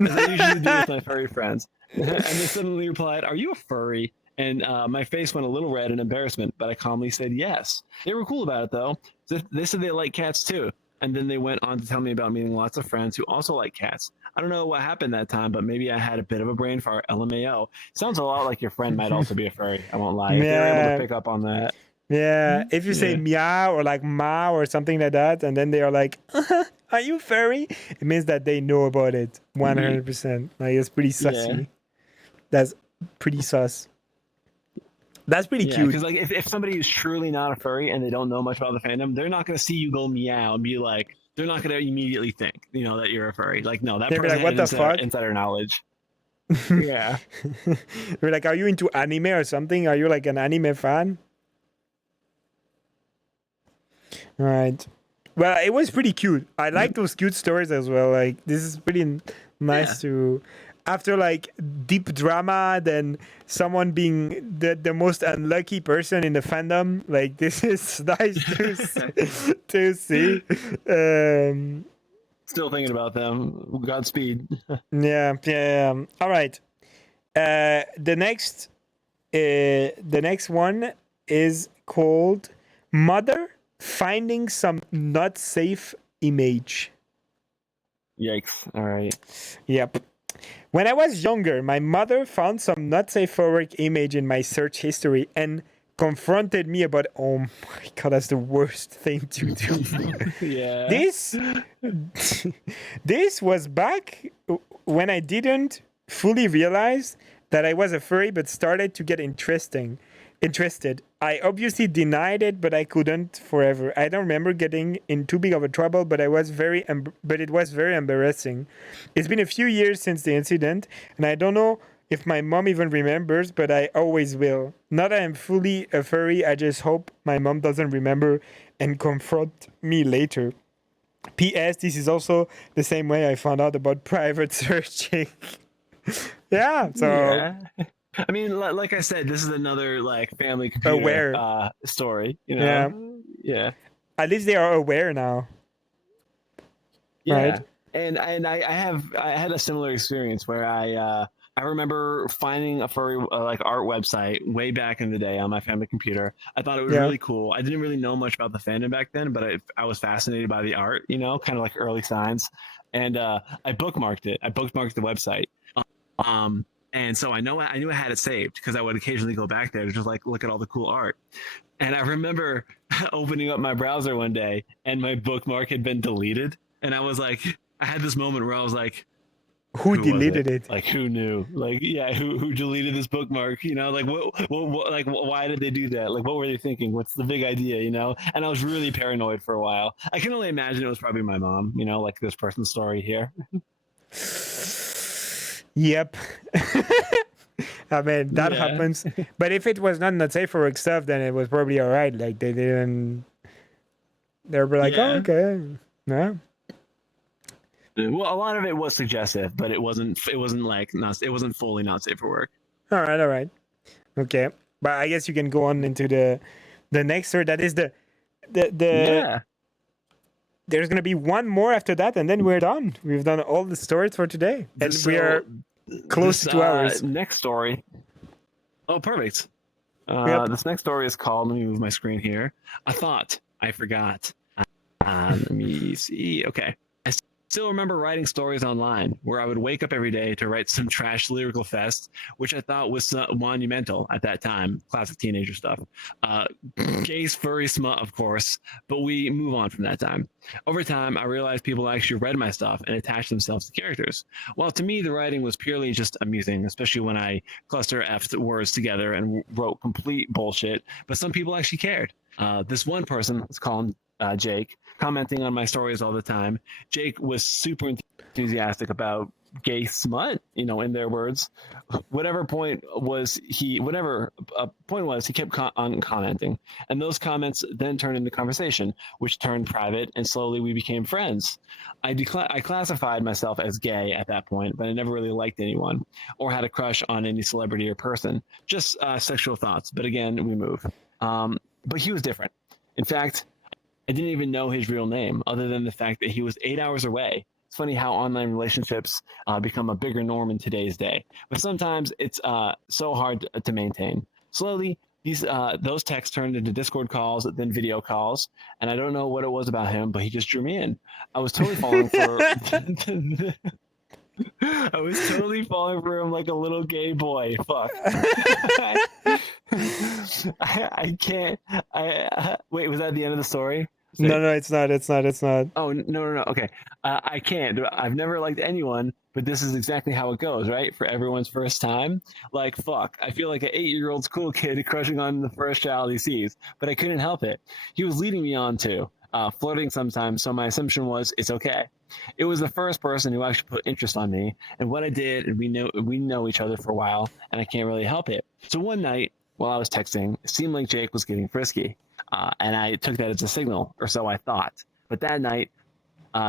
as I usually do with my furry friends. And they suddenly replied, "Are you a furry?" And my face went a little red in embarrassment, but I calmly said yes. They were cool about it though. They said they like cats too. And then they went on to tell me about meeting lots of friends who also like cats. I don't know what happened that time, but maybe I had a bit of a brain fart. LMAO. Sounds a lot like your friend might also be a furry. I won't lie. If they were able to Yeah, pick up on that. yeah. If you say Yeah. meow or like ma or something like that, and then they are like, "Are you furry?" It means that they know about it 100%. Like, it's pretty Yeah. sussy. That's pretty sus. That's pretty Yeah. cute. Because like if somebody is truly not a furry and they don't know much about the fandom, they're not going to see you go meow and be like, they're not going to immediately think, that you're a furry. Like, no, that They'd be person like, had "What the fuck?" insider knowledge. Yeah. We're like, "Are you into anime or something? Are you like an anime fan?" All right. Well, it was pretty cute. I like those cute stories as well. Like, this is pretty Yeah. nice to, after like deep drama, then someone being the most unlucky person in the fandom. Like, this is nice to see. Still thinking about them. Godspeed. Yeah. All right. The next one is called Mother Finding Some Not Safe Image. Yikes. All right. Yep. When I was younger, my mother found some not safe for work image in my search history and confronted me about. Oh my god, that's the worst thing to do. Yeah. This this was back when I didn't fully realize that I was a furry, but started to get interested. I obviously denied it, but I couldn't forever. I don't remember getting in too big of a trouble, but it was very embarrassing. It's been a few years since the incident, and I don't know if my mom even remembers, but I always will. Not that I'm fully a furry, I just hope my mom doesn't remember and confront me later. P.S. This is also the same way I found out about private searching. Yeah, so Yeah. I mean, like I said, this is another like family computer aware. story. Yeah. Yeah. At least they are aware now, right? Yeah. And I had a similar experience where I remember finding a furry like art website way back in the day on my family computer. I thought it was Yeah. really cool. I didn't really know much about the fandom back then, but I was fascinated by the art, kind of like early signs. And I bookmarked it. I bookmarked the website. Um, and so I knew I had it saved because I would occasionally go back there to just like look at all the cool art. And I remember opening up my browser one day and my bookmark had been deleted. And I was like, I had this moment where I was like, Who who was deleted it? it? Like, who knew? Like, yeah, who deleted this bookmark? Like, like, why did they do that? Like, what were they thinking? What's the big idea? And I was really paranoid for a while. I can only imagine it was probably my mom. Like this person's story here. Yep. I mean, that Yeah. happens. But if it was not safe for work stuff, then it was probably all right. Like, they didn't. They were like, Yeah. "Oh, okay, yeah." Well, a lot of it was suggestive, but it wasn't. It wasn't like not. It wasn't fully not safe for work. All right. Okay, but I guess you can go on into the next story. That is the Yeah. There's gonna be one more after that, and then we're done. We've done all the stories for today, and we are close to 2 hours. Next story. Oh, perfect. Yep. This next story is called. Let me move my screen here. A thought I forgot. Let me see. Okay. Still remember writing stories online where I would wake up every day to write some trash lyrical fest, which I thought was monumental at that time. Classic teenager stuff. Uh, Gaze, furry, smut, of course, but we move on from that time. Over time, I realized people actually read my stuff and attached themselves to characters. While to me, the writing was purely just amusing, especially when I cluster F words together and wrote complete bullshit, but some people actually cared. This one person, let's call him Jake, commenting on my stories all the time. Jake was super enthusiastic about gay smut, in their words. Whatever point was, he kept on commenting, and those comments then turned into conversation, which turned private, and slowly we became friends. I classified myself as gay at that point, but I never really liked anyone or had a crush on any celebrity or person. Just sexual thoughts. But again, we move. But he was different. In fact, I didn't even know his real name, other than the fact that he was 8 hours away. It's funny how online relationships become a bigger norm in today's day, but sometimes it's so hard to maintain. Slowly, those texts turned into Discord calls, then video calls, and I don't know what it was about him, but he just drew me in. I was totally falling for. I was totally falling for him like a little gay boy. Fuck. I can't. Wait. Was that the end of the story? No, it's not. Oh, no. Okay. I can't. I've never liked anyone, but this is exactly how it goes, right? For everyone's first time. Like, fuck. I feel like an 8-year-old school kid crushing on the first child he sees, but I couldn't help it. He was leading me on to flirting sometimes, so my assumption was it's okay. It was the first person who actually put interest on me, and what I did, and we know each other for a while, and I can't really help it. So one night, while I was texting, it seemed like Jake was getting frisky. And I took that as a signal, or so I thought. But that night,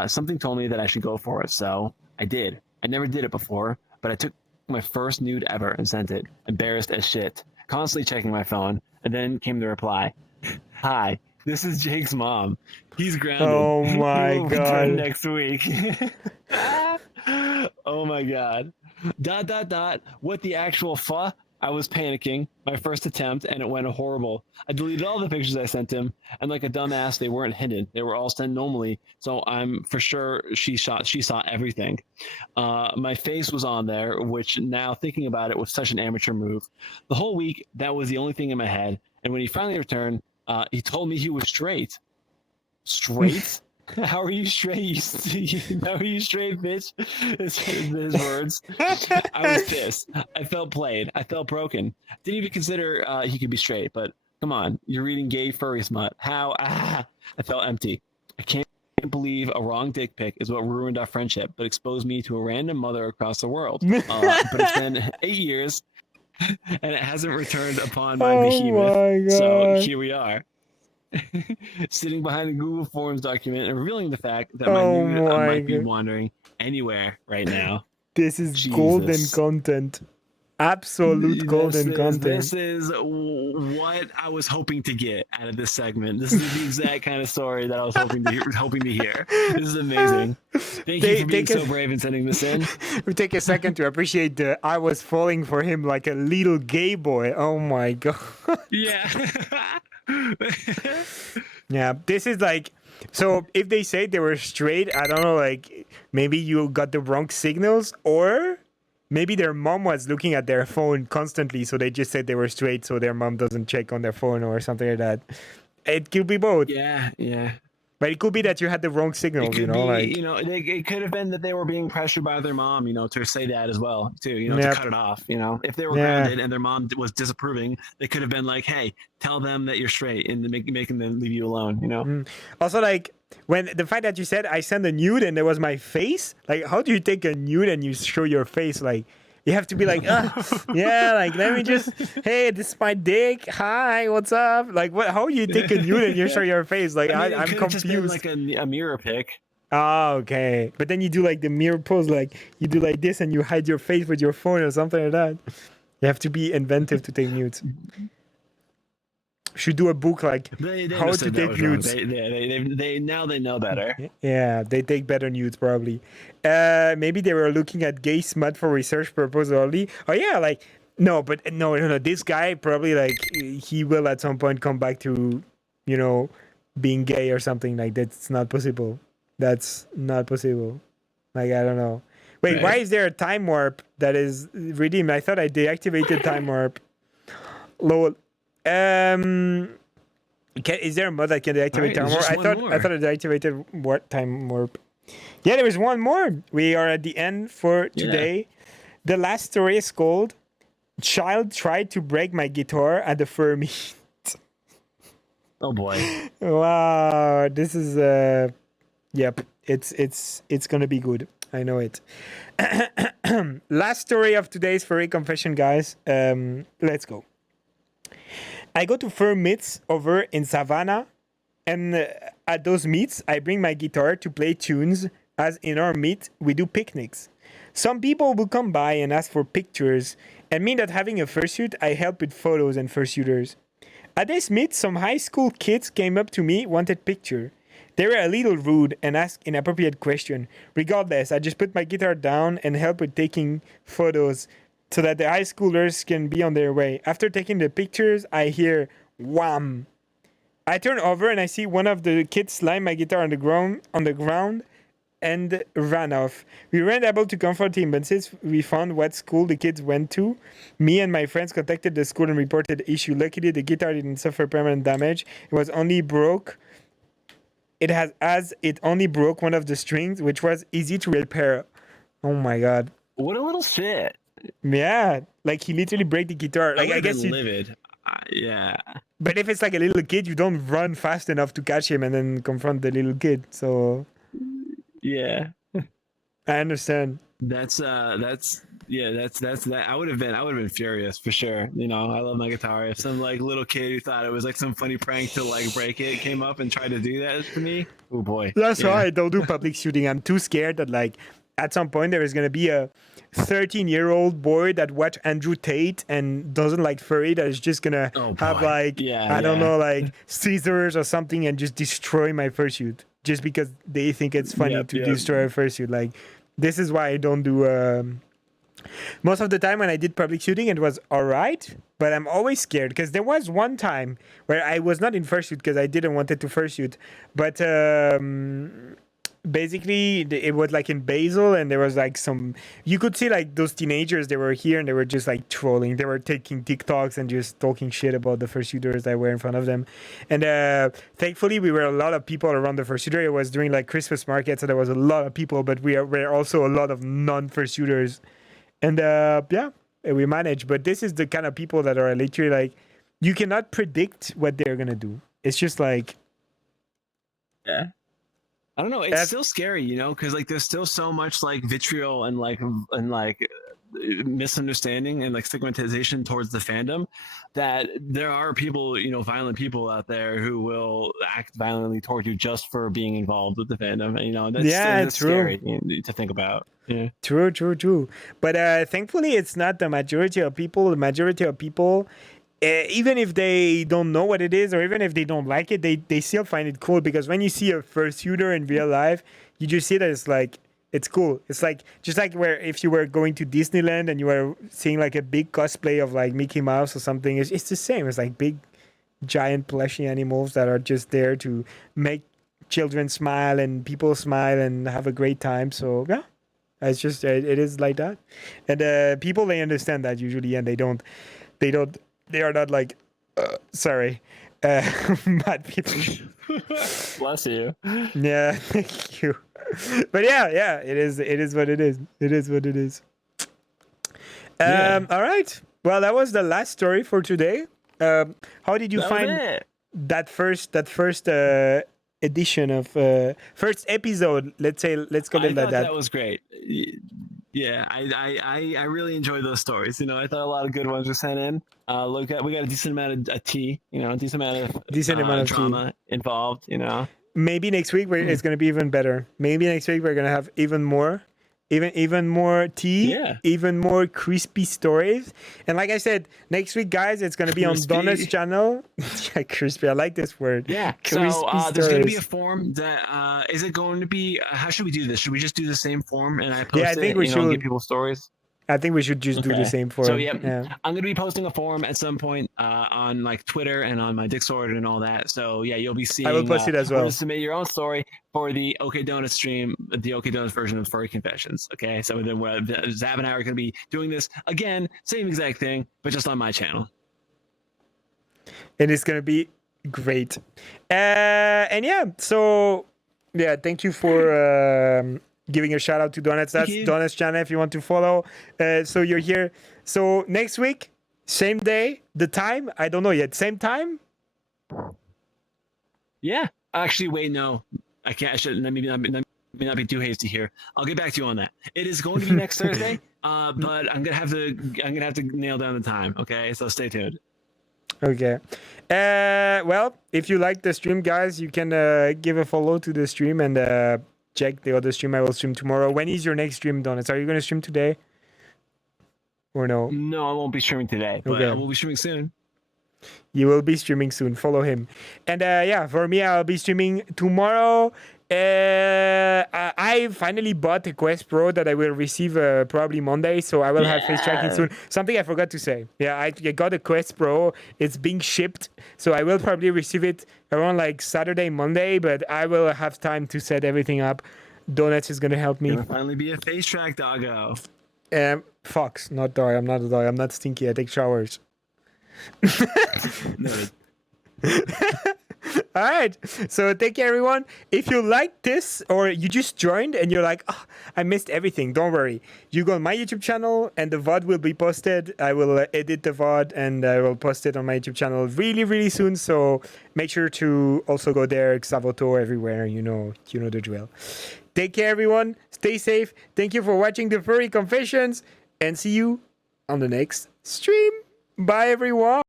something told me that I should go for it, so I did. I never did it before, but I took my first nude ever and sent it, embarrassed as shit, constantly checking my phone, and then came the reply. Hi, this is Jake's mom. He's grounded. Oh my We'll god. return next week. Oh my god. ... What the actual fuck? I was panicking, my first attempt, and it went horrible. I deleted all the pictures I sent him, and like a dumbass, they weren't hidden. They were all sent normally, so I'm for sure she saw everything. My face was on there, which now thinking about it was such an amateur move. The whole week, that was the only thing in my head, and when he finally returned, he told me he was straight. Straight? How are you straight? How are you straight, bitch? His words. I was pissed. I felt played. I felt broken. Didn't even consider he could be straight, but come on. You're reading gay furry smut. How? I felt empty. I can't believe a wrong dick pic is what ruined our friendship, but exposed me to a random mother across the world. But it's been 8 years, and it hasn't returned upon my behemoth. My god. So here we are. Sitting behind a Google Forms document and revealing the fact that my nude might be wandering anywhere right now. This is Jesus. golden content. Absolute golden content. This is what I was hoping to get out of this segment. This is the exact kind of story that I was hoping to hear. This is amazing. Thank you for being so brave and sending this in. We take a second to appreciate the I was falling for him like a little gay boy. Oh my god. Yeah. Yeah, this is like, so if they say they were straight, I don't know, like maybe you got the wrong signals, or maybe their mom was looking at their phone constantly, so they just said they were straight, so their mom doesn't check on their phone or something like that. It could be both. Yeah. But it could be that you had the wrong signals, it could have been that they were being pressured by their mom, to say that as well, too, to cut it off, If they were grounded and their mom was disapproving, they could have been like, hey, tell them that you're straight and making them leave you alone, Also, like, when the fact that you said I sent a nude and there was my face, like, how do you take a nude and you show your face? Like, you have to be like, yeah, like, let me just, hey, this is my dick. Hi, what's up? Like, what? How you take a nude and you show your face? Like, I'm confused. Just been like a mirror pic. Oh, okay. But then you do like the mirror pose, like you do like this and you hide your face with your phone or something like that. You have to be inventive to take nudes. Should do a book like how to take nudes. They now they know better. Yeah, they take better nudes probably. Maybe they were looking at gay smut for research purpose only. Oh yeah, like no. This guy probably like he will at some point come back to, being gay or something like that's not possible. That's not possible. Like, I don't know. Wait, why Right. is there a time warp that is redeemed? I thought I deactivated time warp. Lol. Is there a mod that can All deactivate right, time there's warp? just one I more. thought I deactivated what time warp. Yeah, there is one more. We are at the end for Yeah. today. The last story is called "Child Tried to Break My Guitar at the Furry." Oh boy. Wow, this is yep. It's gonna be good. I know it. Last story of today's furry confession, guys. Let's go. I go to fur meets over in Savannah, and at those meets, I bring my guitar to play tunes. As in our meet, we do picnics. Some people will come by and ask for pictures, and me not having a fursuit, I help with photos and fursuiters. At this meet, some high school kids came up to me, wanted picture. They were a little rude and asked inappropriate question. Regardless, I just put my guitar down and help with taking photos so that the high schoolers can be on their way. After taking the pictures, I hear wham. I turn over and I see one of the kids slide my guitar on the ground and ran off. We weren't able to comfort him, but since we found what school the kids went to, me and my friends contacted the school and reported the issue. Luckily, the guitar didn't suffer permanent damage. It was only broke. It only broke one of the strings, which was easy to repair. Oh my god. What a little shit. Yeah, like he literally break the guitar. Like I would've guess been you. livid. Yeah. But if it's like a little kid, you don't run fast enough to catch him and then confront the little kid. So Yeah. I understand. That's that. I would have been furious for sure. You know, I love my guitar. If some like little kid who thought it was like some funny prank to like break it came up and tried to do that to me, oh boy. That's Yeah. why I don't do public shooting. I'm too scared that like at some point there is gonna be a 13-year-old boy that watch Andrew Tate and doesn't like furry that is just gonna Oh, have boy. like Yeah, I don't yeah. know like scissors or something and just destroy my fursuit just because they think it's funny Yep, to yep. destroy a fursuit. Like this is why I don't do. Most of the time when I did public shooting, it was all right, but I'm always scared because there was one time where I was not in fursuit because I didn't want it to fursuit, but basically it was like in Basel and there was like some you could see like those teenagers they were here and they were just like trolling, they were taking TikToks and just talking shit about the fursuiters that were in front of them. And thankfully we were a lot of people around the fursuiter. It was during like Christmas market, so there was a lot of people, but we were also a lot of non-fursuiters. And yeah, we managed. But this is the kind of people that are literally like you cannot predict what they're gonna do. It's just like Yeah. I don't know. It's still scary, you know, because like there's still so much like vitriol and like misunderstanding and like stigmatization towards the fandom that there are people, you know, violent people out there who will act violently toward you just for being involved with the fandom. And, you know, that's true. scary to think about. Yeah. True. But thankfully, it's not the majority of people. The majority of people, even if they don't know what it is or even if they don't like it, they still find it cool because when you see a fursuiter in real life, you just see that it's like, it's cool. It's like, just like where if you were going to Disneyland and you were seeing like a big cosplay of like Mickey Mouse or something, it's the same. It's like big, giant plushy animals that are just there to make children smile and people smile and have a great time. So yeah. It's just it is like that, and people they understand that usually, and they are not like sorry, bad people. Bless you. Yeah, thank you. But yeah, it is what it is. It is what it is. Yeah. All right. Well, that was the last story for today. How did you That was find it. that first edition of first episode? Let's call it I like thought that. that was great. Yeah, I really enjoyed those stories. You know, I thought a lot of good ones were sent in. We got a decent amount of tea. You know, a decent amount of drama involved. You know, maybe next week it's going to be even better. Maybe next week we're going to have even more tea, Yeah. even more crispy stories. And like I said, next week, guys, it's going to be on Donna's channel. Yeah, crispy. I like this word. Yeah. Crispy So there's going to be a stories. form that is it going to be? How should we do this? Should we just do the same form and I post Yeah, I think it? we You know, and should. give people stories. I think we should just do the Okay. same for So him. yeah, I'm gonna be posting a forum at some point on like Twitter and on my Discord and all that. So yeah, you'll be seeing I will post it as where well. to submit your own story for the OK Donuts stream, the OK Donuts version of Furry Confessions. Okay, so then Zav and I are gonna be doing this again, same exact thing, but just on my channel. And it's gonna be great. And yeah, so yeah, thank you for giving a shout out to Donuts. That's Donuts channel if you want to follow. So you're here. So next week, same day, the time, I don't know yet. Same time? Yeah. Actually, wait, no, I can't. I should let me not be too hasty here. I'll get back to you on that. It is going to be next Thursday, but I'm gonna have to nail down the time. Okay, so stay tuned. Okay. Well, if you like the stream, guys, you can give a follow to the stream and check the other stream I will stream tomorrow. When is your next stream, Donuts? Are you going to stream today? Or no? No, I won't be streaming today, but Okay. I will be streaming soon. You will be streaming soon. Follow him. And yeah, for me, I'll be streaming tomorrow. I finally bought a Quest Pro that I will receive probably Monday, so I will have face tracking soon. Something I forgot to say. Yeah, I got a Quest Pro. It's being shipped, so I will probably receive it around like Saturday, Monday, but I will have time to set everything up. Donuts is gonna help me. It'll finally be a face track, doggo. Fox, not dog. I'm not a dog. I'm not stinky. I take showers. Noted. All right, so take care, everyone. If you like this or you just joined and you're like, oh, I missed everything, don't worry. You go on my YouTube channel and the VOD will be posted. I will edit the VOD and I will post it on my YouTube channel really, really soon. So make sure to also go there, Xavoto everywhere. You know the drill. Take care, everyone. Stay safe. Thank you for watching the Furry Confessions and see you on the next stream. Bye, everyone.